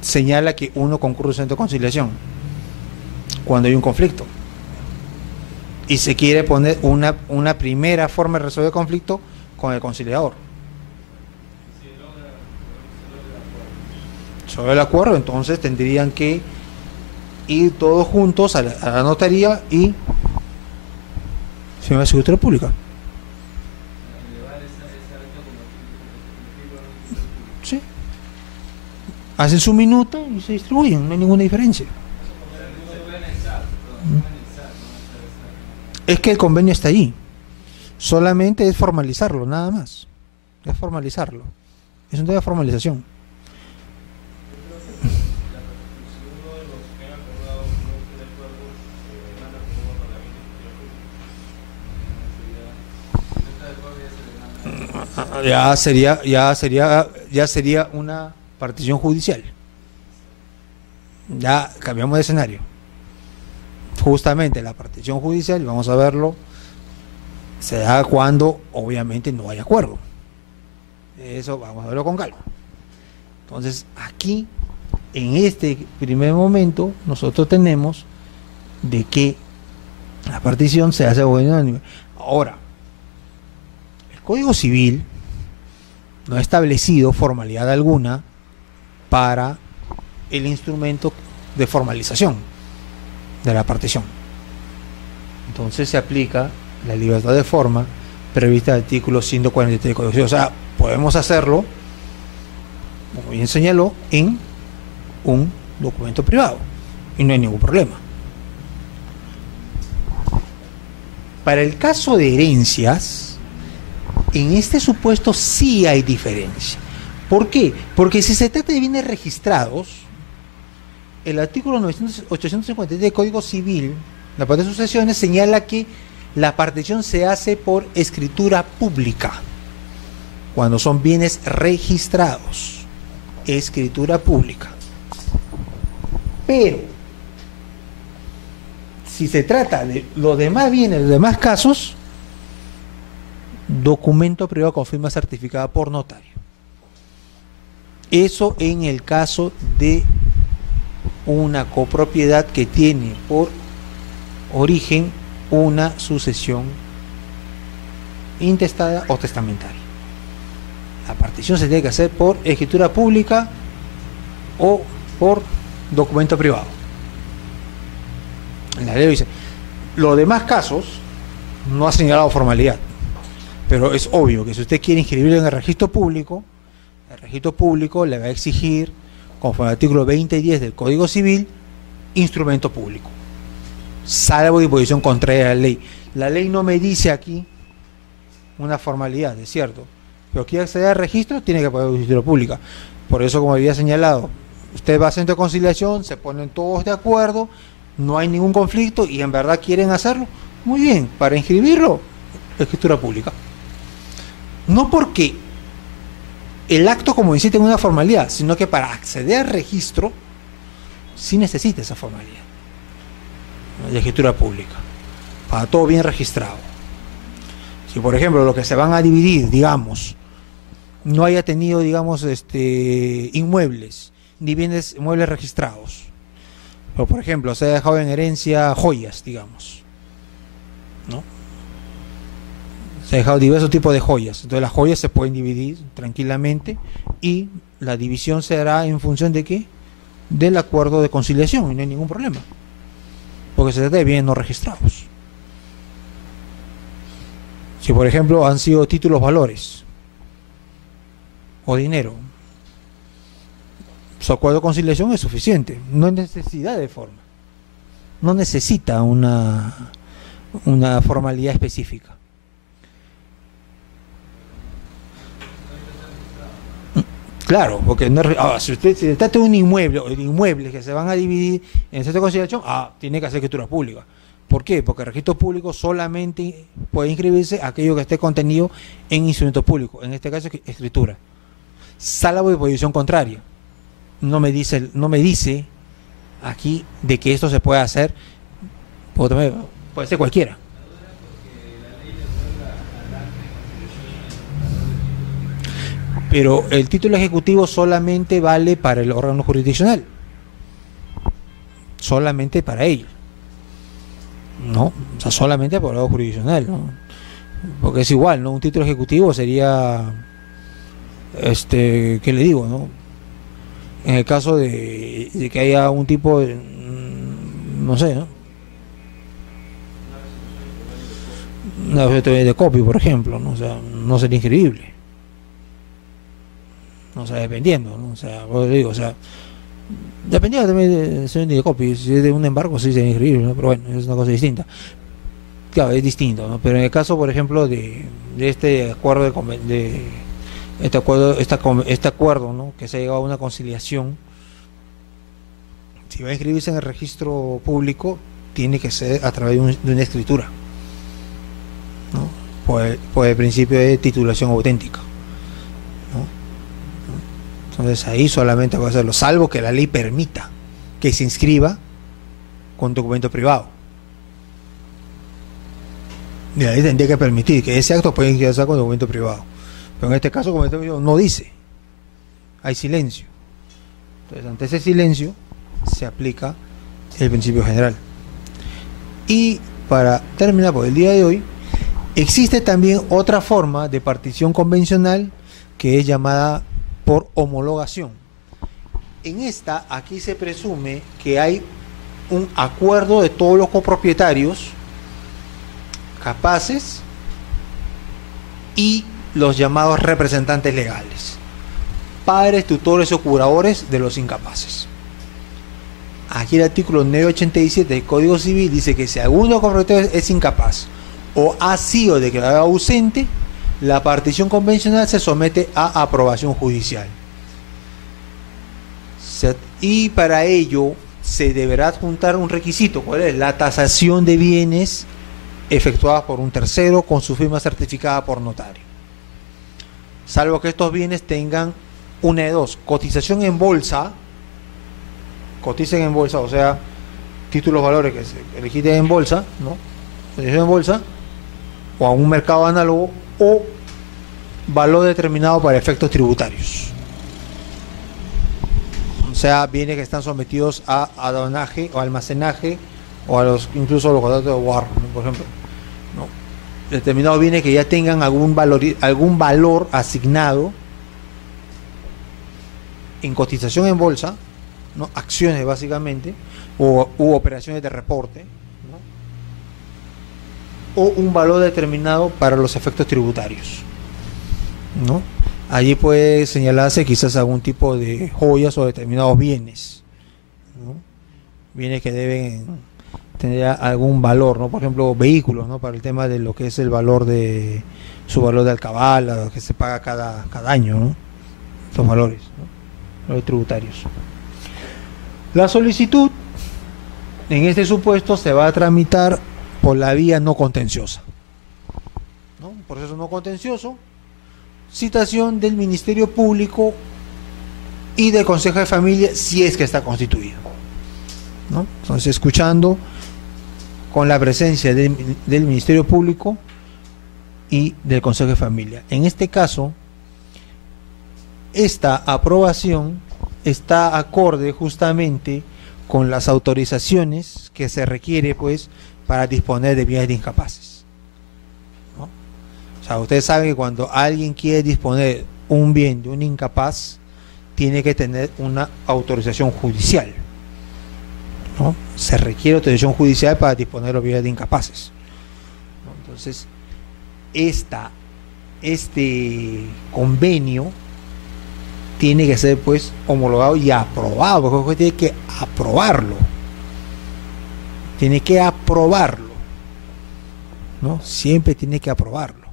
señala que uno concurre a un centro de conciliación? Cuando hay un conflicto y se quiere poner una primera forma de resolver el conflicto con el conciliador. Sobre el acuerdo, entonces tendrían que ir todos juntos a la notaría y firmar la escritura pública. Sí. Hacen su minuta y se distribuyen, no hay ninguna diferencia. Es que el convenio está ahí. Solamente es formalizarlo, nada más. Es formalizarlo. Es un tema de formalización. Ya sería una partición judicial. Ya cambiamos de escenario. Justamente la partición judicial, vamos a verlo, se da cuando obviamente no hay acuerdo. Eso vamos a verlo con calma. Entonces, aquí, en este primer momento, nosotros tenemos de que la partición se hace unánime. Ahora, el Código Civil no ha establecido formalidad alguna para el instrumento de formalización de la partición. Entonces se aplica la libertad de forma prevista en el artículo 143 del Código Civil. O sea, podemos hacerlo, como bien señaló, en un documento privado y no hay ningún problema. Para el caso de herencias, en este supuesto sí hay diferencia. ¿Por qué? Porque si se trata de bienes registrados, el artículo 853 del Código Civil, la parte de sucesiones, señala que la partición se hace por escritura pública, cuando son bienes registrados, escritura pública. Pero, si se trata de los demás bienes, los demás casos, documento privado con firma certificada por notario. Eso en el caso de una copropiedad que tiene por origen una sucesión intestada o testamentaria. La partición se tiene que hacer por escritura pública o por documento privado. En la ley dice, los demás casos no ha señalado formalidad, pero es obvio que si usted quiere inscribirlo en el registro público le va a exigir, conforme al artículo 20 y 10 del Código Civil, instrumento público, salvo disposición contraria a la ley. La ley no me dice aquí una formalidad, es cierto, pero quiere acceder al registro, tiene que pagar escritura pública. Por eso, como había señalado, usted va a centro de conciliación, se ponen todos de acuerdo, no hay ningún conflicto y en verdad quieren hacerlo, muy bien, para inscribirlo, escritura pública. No porque el acto como dice tenga una formalidad, sino que para acceder al registro sí necesita esa formalidad de escritura pública, para todo bien registrado. Si por ejemplo lo que se van a dividir, digamos, no haya tenido, digamos, inmuebles, ni bienes muebles registrados, o por ejemplo se ha dejado en herencia joyas, digamos, ¿no? Se ha dejado diversos tipos de joyas, entonces las joyas se pueden dividir tranquilamente y la división se hará en función de ¿qué? Del acuerdo de conciliación y no hay ningún problema, porque se trata de bienes no registrados. Si por ejemplo han sido títulos valores o dinero, su acuerdo de conciliación es suficiente, no hay necesidad de forma, no necesita una formalidad específica. Claro, porque no, si usted se trata de un inmueble o de inmuebles que se van a dividir en el centro de conciliación, tiene que hacer escritura pública. ¿Por qué? Porque el registro público solamente puede inscribirse aquello que esté contenido en instrumento público, en este caso escritura, salvo disposición contraria. No me dice aquí de que esto se puede hacer, puede ser cualquiera. Pero el título ejecutivo solamente vale para el órgano jurisdiccional, solamente para ellos, ¿no? O sea, solamente para el órgano jurisdiccional, ¿no? Porque es igual, ¿no? Un título ejecutivo sería, ¿qué le digo, no? En el caso de que haya un tipo de, no sé, ¿no? Una de copia, por ejemplo, ¿no? O sea, no sería inscribible. O sea, dependiendo, ¿no? O sea, digo, o sea, dependiendo también de copy, si es de un embargo sí sería inscribible, ¿no? Pero bueno, es una cosa distinta. Claro, es distinto, ¿no? Pero en el caso, por ejemplo, de este acuerdo este acuerdo, ¿no? Que se ha llegado a una conciliación, si va a inscribirse en el registro público, tiene que ser a través de una escritura, ¿no? Por el principio de titulación auténtica, ¿no? Entonces ahí solamente va a hacerlo, salvo que la ley permita que se inscriba con documento privado. Y la ley tendría que permitir que ese acto pueda inscribirse con documento privado. Pero en este caso, como no dice, hay silencio. Entonces ante ese silencio se aplica el principio general. Y para terminar por el día de hoy, existe también otra forma de partición convencional que es llamada por homologación. En esta, aquí se presume que hay un acuerdo de todos los copropietarios capaces y los llamados representantes legales, padres, tutores o curadores de los incapaces. Aquí el artículo 987 del Código Civil dice que si alguno es incapaz o ha sido declarado ausente, la partición convencional se somete a aprobación judicial. Y para ello se deberá adjuntar un requisito, ¿cuál es? La tasación de bienes efectuada por un tercero con su firma certificada por notario. Salvo que estos bienes tengan una de dos: cotización en bolsa, coticen en bolsa, o sea, títulos valores que se registren en bolsa, ¿no? Cotización en bolsa, o a un mercado análogo, o valor determinado para efectos tributarios. O sea, bienes que están sometidos a aduanaje o almacenaje, o a los, incluso a los contratos de guarda, ¿no? Por ejemplo, ¿no? Determinados bienes que ya tengan algún valor asignado en cotización en bolsa, ¿no? Acciones básicamente, u operaciones de reporte, ¿no? O un valor determinado para los efectos tributarios, ¿no? Allí puede señalarse quizás algún tipo de joyas o determinados bienes, ¿no? Bienes que deben tener algún valor, ¿no? Por ejemplo, vehículos, ¿no? Para el tema de lo que es el valor de su valor de alcabala, lo que se paga cada año, ¿no? Estos valores, ¿no? Los tributarios. La solicitud en este supuesto se va a tramitar por la vía no contenciosa, ¿no? Un proceso no contencioso, citación del Ministerio Público y del Consejo de Familia si es que está constituido, ¿no? Entonces, escuchando con la presencia del Ministerio Público y del Consejo de Familia. En este caso, esta aprobación está acorde justamente con las autorizaciones que se requiere, pues, para disponer de bienes de incapaces, ¿no? O sea, ustedes saben que cuando alguien quiere disponer un bien de un incapaz, tiene que tener una autorización judicial, ¿no? Se requiere autorización judicial para disponer los bienes de incapaces, ¿no? Entonces, este convenio tiene que ser, pues, homologado y aprobado, porque el juez tiene que aprobarlo. Tiene que aprobarlo, ¿no? Siempre tiene que aprobarlo.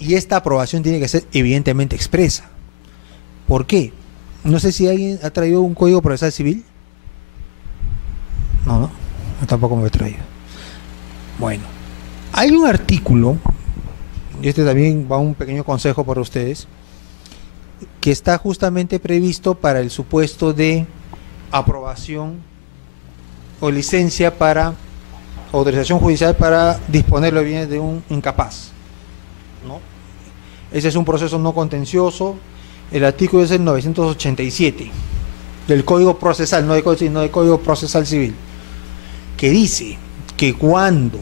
Y esta aprobación tiene que ser evidentemente expresa. ¿Por qué? No sé si alguien ha traído un código procesal civil. No, yo tampoco me lo he traído. Bueno, hay un artículo, y este también va un pequeño consejo para ustedes, que está justamente previsto para el supuesto de aprobación o licencia para autorización judicial para disponer los bienes de un incapaz, ¿no? Ese es un proceso no contencioso. El artículo es el 987 del Código Procesal, no del Código Procesal Civil, que dice que cuando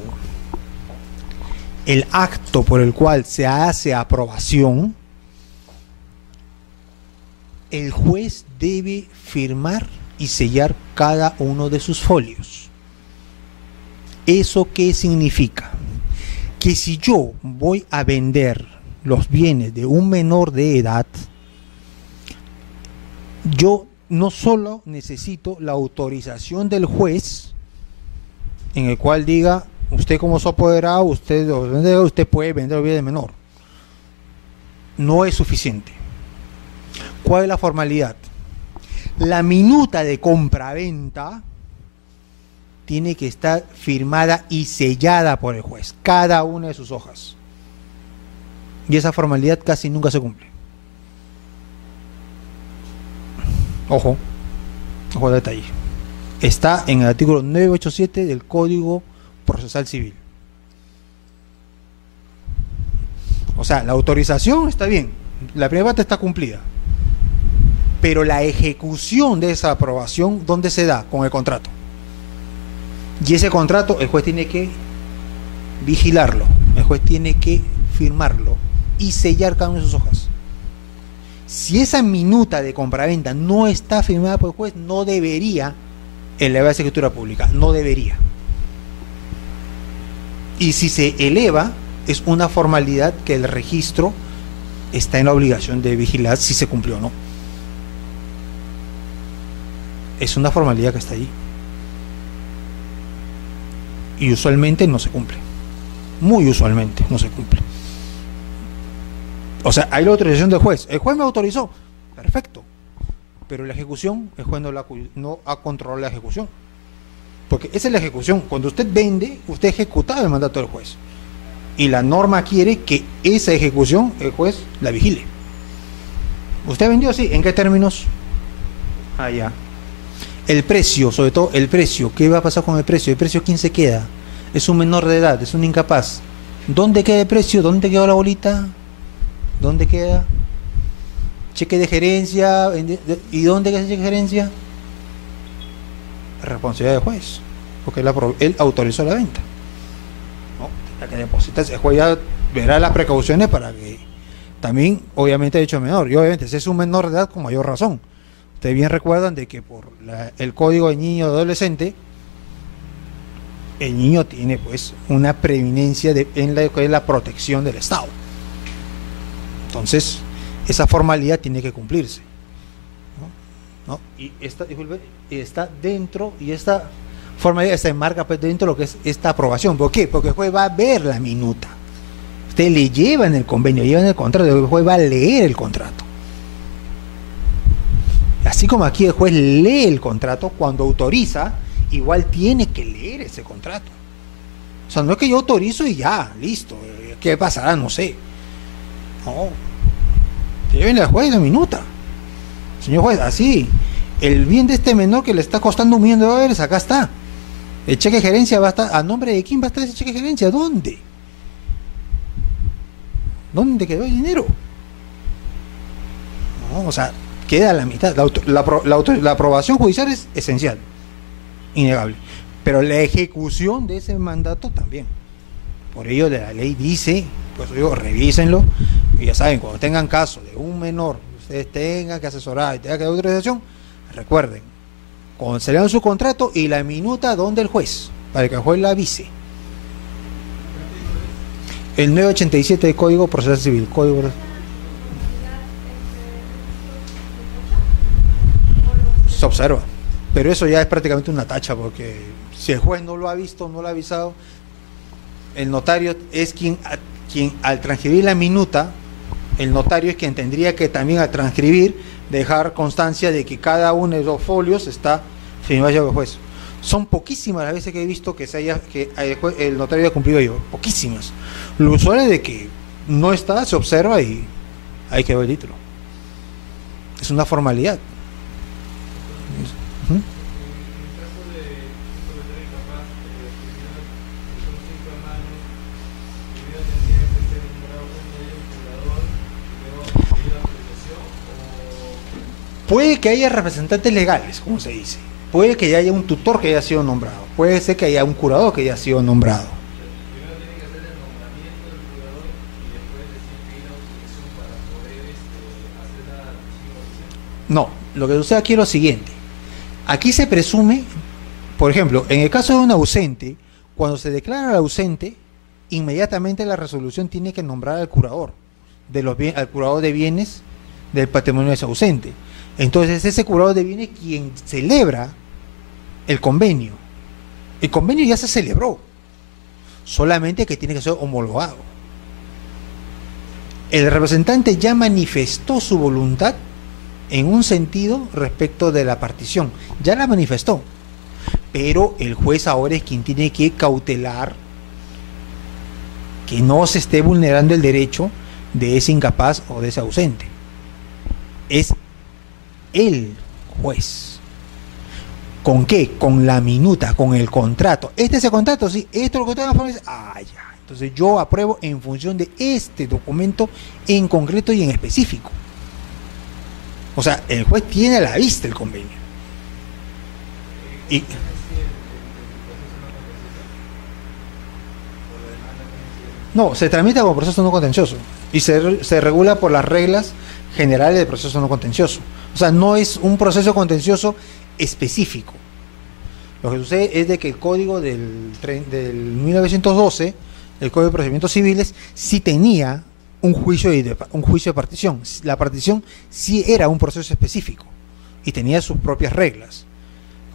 el acto por el cual se hace aprobación, el juez debe firmar y sellar cada uno de sus folios. ¿Eso qué significa? Que si yo voy a vender los bienes de un menor de edad, yo no solo necesito la autorización del juez, en el cual diga, usted como su apoderado, usted puede vender los bienes de menor. No es suficiente. ¿Cuál es la formalidad? La minuta de compraventa tiene que estar firmada y sellada por el juez, cada una de sus hojas. Y esa formalidad casi nunca se cumple. Ojo al detalle. Está en el artículo 987 del Código Procesal Civil. O sea, la autorización está bien, la primera parte está cumplida, pero la ejecución de esa aprobación, ¿dónde se da? Con el contrato. Y ese contrato el juez tiene que vigilarlo, el juez tiene que firmarlo y sellar cada una de sus hojas. Si esa minuta de compraventa no está firmada por el juez, no debería elevarse a escritura pública, no debería. Y si se eleva, es una formalidad que el registro está en la obligación de vigilar si se cumplió o no. Es una formalidad que está allí. Y usualmente no se cumple. Muy usualmente no se cumple. O sea, hay la autorización del juez. El juez me autorizó. Perfecto. Pero la ejecución, el juez no ha controlado la ejecución. Porque esa es la ejecución. Cuando usted vende, usted ejecuta el mandato del juez. Y la norma quiere que esa ejecución el juez la vigile. ¿Usted vendió? Sí. ¿En qué términos? Ya. El precio, sobre todo el precio. ¿Qué va a pasar con el precio? ¿El precio quién se queda? Es un menor de edad, es un incapaz. ¿Dónde queda el precio? ¿Dónde quedó la bolita? ¿Dónde queda? Cheque de gerencia. ¿Y dónde queda ese cheque de gerencia? Responsabilidad del juez, porque él autorizó la venta. ¿No? Tendrá que depositar. El juez ya verá las precauciones para que también, obviamente, ha dicho menor. Y obviamente, si es un menor de edad, con mayor razón. Ustedes bien recuerdan de que por el código de niño y adolescente, el niño tiene pues una preeminencia en la protección del Estado. Entonces, esa formalidad tiene que cumplirse. ¿No? Y está dentro, y esta formalidad se enmarca pues dentro de lo que es esta aprobación. ¿Por qué? Porque el juez va a ver la minuta. Usted le lleva en el convenio, lleva en el contrato, el juez va a leer el contrato. Así como aquí el juez lee el contrato, cuando autoriza, igual tiene que leer ese contrato. O sea, no es que yo autorizo y ya, listo. ¿Qué pasará? No sé. No. Lleven al juez la minuta. Señor juez, así, el bien de este menor que le está costando $1.000.000, acá está. El cheque de gerencia va a estar, ¿a nombre de quién va a estar ese cheque de gerencia? ¿Dónde? ¿Dónde quedó el dinero? No, o sea, queda a la mitad. La aprobación judicial es esencial, innegable, pero la ejecución de ese mandato también. Por ello la ley dice, pues digo, revísenlo, y ya saben, cuando tengan caso de un menor, ustedes tengan que asesorar y tengan que dar autorización, recuerden, concedan su contrato y la minuta donde el juez, para que el juez la avise. El 987 del Código Procesal Civil, se observa, pero eso ya es prácticamente una tacha, porque si el juez no lo ha visto, no lo ha avisado, el notario es quien al transcribir la minuta, el notario es quien tendría que también al transcribir dejar constancia de que cada uno de los folios está firmado por el juez. Son poquísimas las veces que he visto que el notario haya cumplido ello, poquísimas. Lo usual es de que no está, se observa y ahí quedó el título. Es una formalidad. ¿Mm? Puede que haya representantes legales, como se dice. Puede que haya un tutor que haya sido nombrado. Puede ser que haya un curador que haya sido nombrado. Primero tiene que hacer el nombramiento del curador y después decir que hay una autorización para poder hacer la decisión. No, lo que sucede aquí es lo siguiente. Aquí se presume, por ejemplo, en el caso de un ausente, cuando se declara al ausente, inmediatamente la resolución tiene que nombrar al curador al curador de bienes del patrimonio de ese ausente. Entonces ese curador de bienes quien celebra el convenio. El convenio ya se celebró, solamente que tiene que ser homologado. El representante ya manifestó su voluntad en un sentido respecto de la partición, ya la manifestó, pero el juez ahora es quien tiene que cautelar que no se esté vulnerando el derecho de ese incapaz o de ese ausente. Es el juez. ¿Con qué? Con la minuta, con el contrato. ¿Este es el contrato? Sí. ¿Esto es lo que tengo en la forma? Ya. Entonces yo apruebo en función de este documento en concreto y en específico. O sea, el juez tiene a la vista el convenio. Y no, se tramita como proceso no contencioso y se regula por las reglas generales del proceso no contencioso. O sea, no es un proceso contencioso específico. Lo que sucede es de que el código del 1912 el Código de Procedimientos Civiles sí tenía un juicio de partición. La partición sí era un proceso específico y tenía sus propias reglas.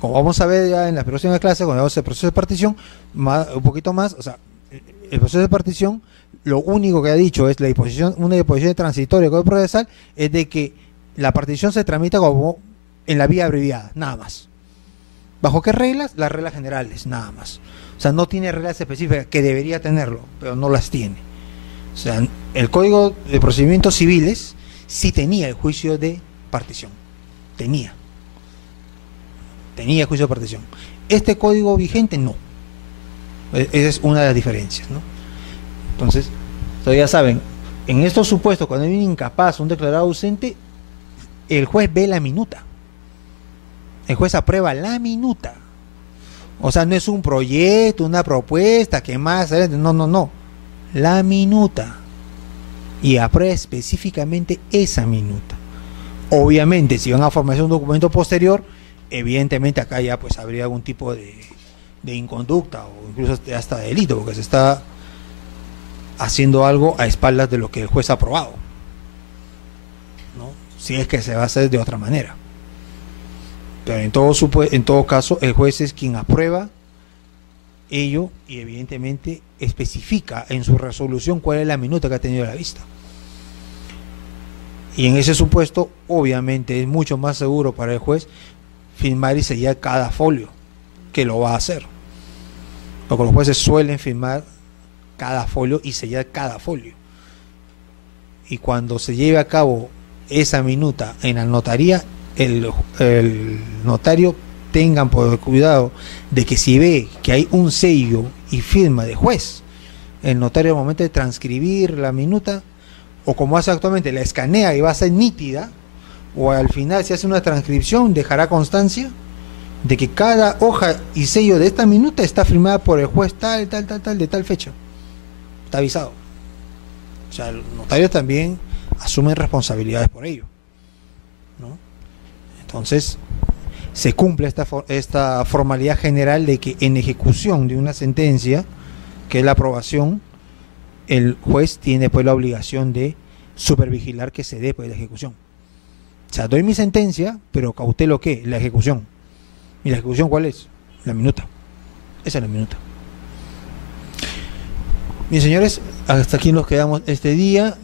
Como vamos a ver ya en la próxima clase, cuando veamos el proceso de partición, un poquito más, o sea, el proceso de partición, lo único que ha dicho es una disposición transitoria del Código Procesal, es de que la partición se tramita como en la vía abreviada, nada más. ¿Bajo qué reglas? Las reglas generales, nada más. O sea, no tiene reglas específicas, que debería tenerlo, pero no las tiene. O sea, el Código de Procedimientos Civiles sí tenía el juicio de partición. Tenía juicio de partición. Este código vigente no. Esa es una de las diferencias, ¿no? Entonces, ya saben, en estos supuestos, cuando hay un incapaz, un declarado ausente, el juez ve la minuta. El juez aprueba la minuta. O sea, no es un proyecto, una propuesta, que más, no. La minuta. Y aprueba específicamente esa minuta. Obviamente, si van a formarse un documento posterior, evidentemente acá ya pues habría algún tipo de inconducta o incluso hasta delito, porque se está haciendo algo a espaldas de lo que el juez ha aprobado, ¿no? Si es que se va a hacer de otra manera. Pero en todo caso, el juez es quien aprueba ello y evidentemente especifica en su resolución cuál es la minuta que ha tenido a la vista. Y en ese supuesto, obviamente, es mucho más seguro para el juez firmar y sellar cada folio, que lo va a hacer. Porque los jueces suelen firmar cada folio y sellar cada folio. Y cuando se lleve a cabo esa minuta en la notaría, el notario tengan por cuidado de que si ve que hay un sello y firma de juez, el notario al momento de transcribir la minuta, o como hace actualmente, la escanea y va a ser nítida, o al final si hace una transcripción dejará constancia de que cada hoja y sello de esta minuta está firmada por el juez tal, de tal fecha. Está avisado. O sea, los notarios también asumen responsabilidades por ello, ¿no? Entonces, se cumple esta formalidad general de que en ejecución de una sentencia, que es la aprobación, el juez tiene pues la obligación de supervigilar que se dé pues la ejecución. O sea, doy mi sentencia, pero cautelo ¿qué? La ejecución. ¿Y la ejecución cuál es? La minuta. Esa es la minuta. Bien, señores, hasta aquí nos quedamos este día.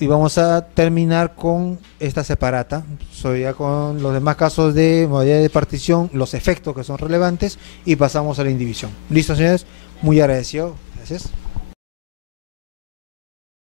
Y vamos a terminar con esta separata. Ya con los demás casos de modalidad de partición, los efectos que son relevantes, y pasamos a la indivisión. ¿Listo, señores? Muy agradecido. Gracias.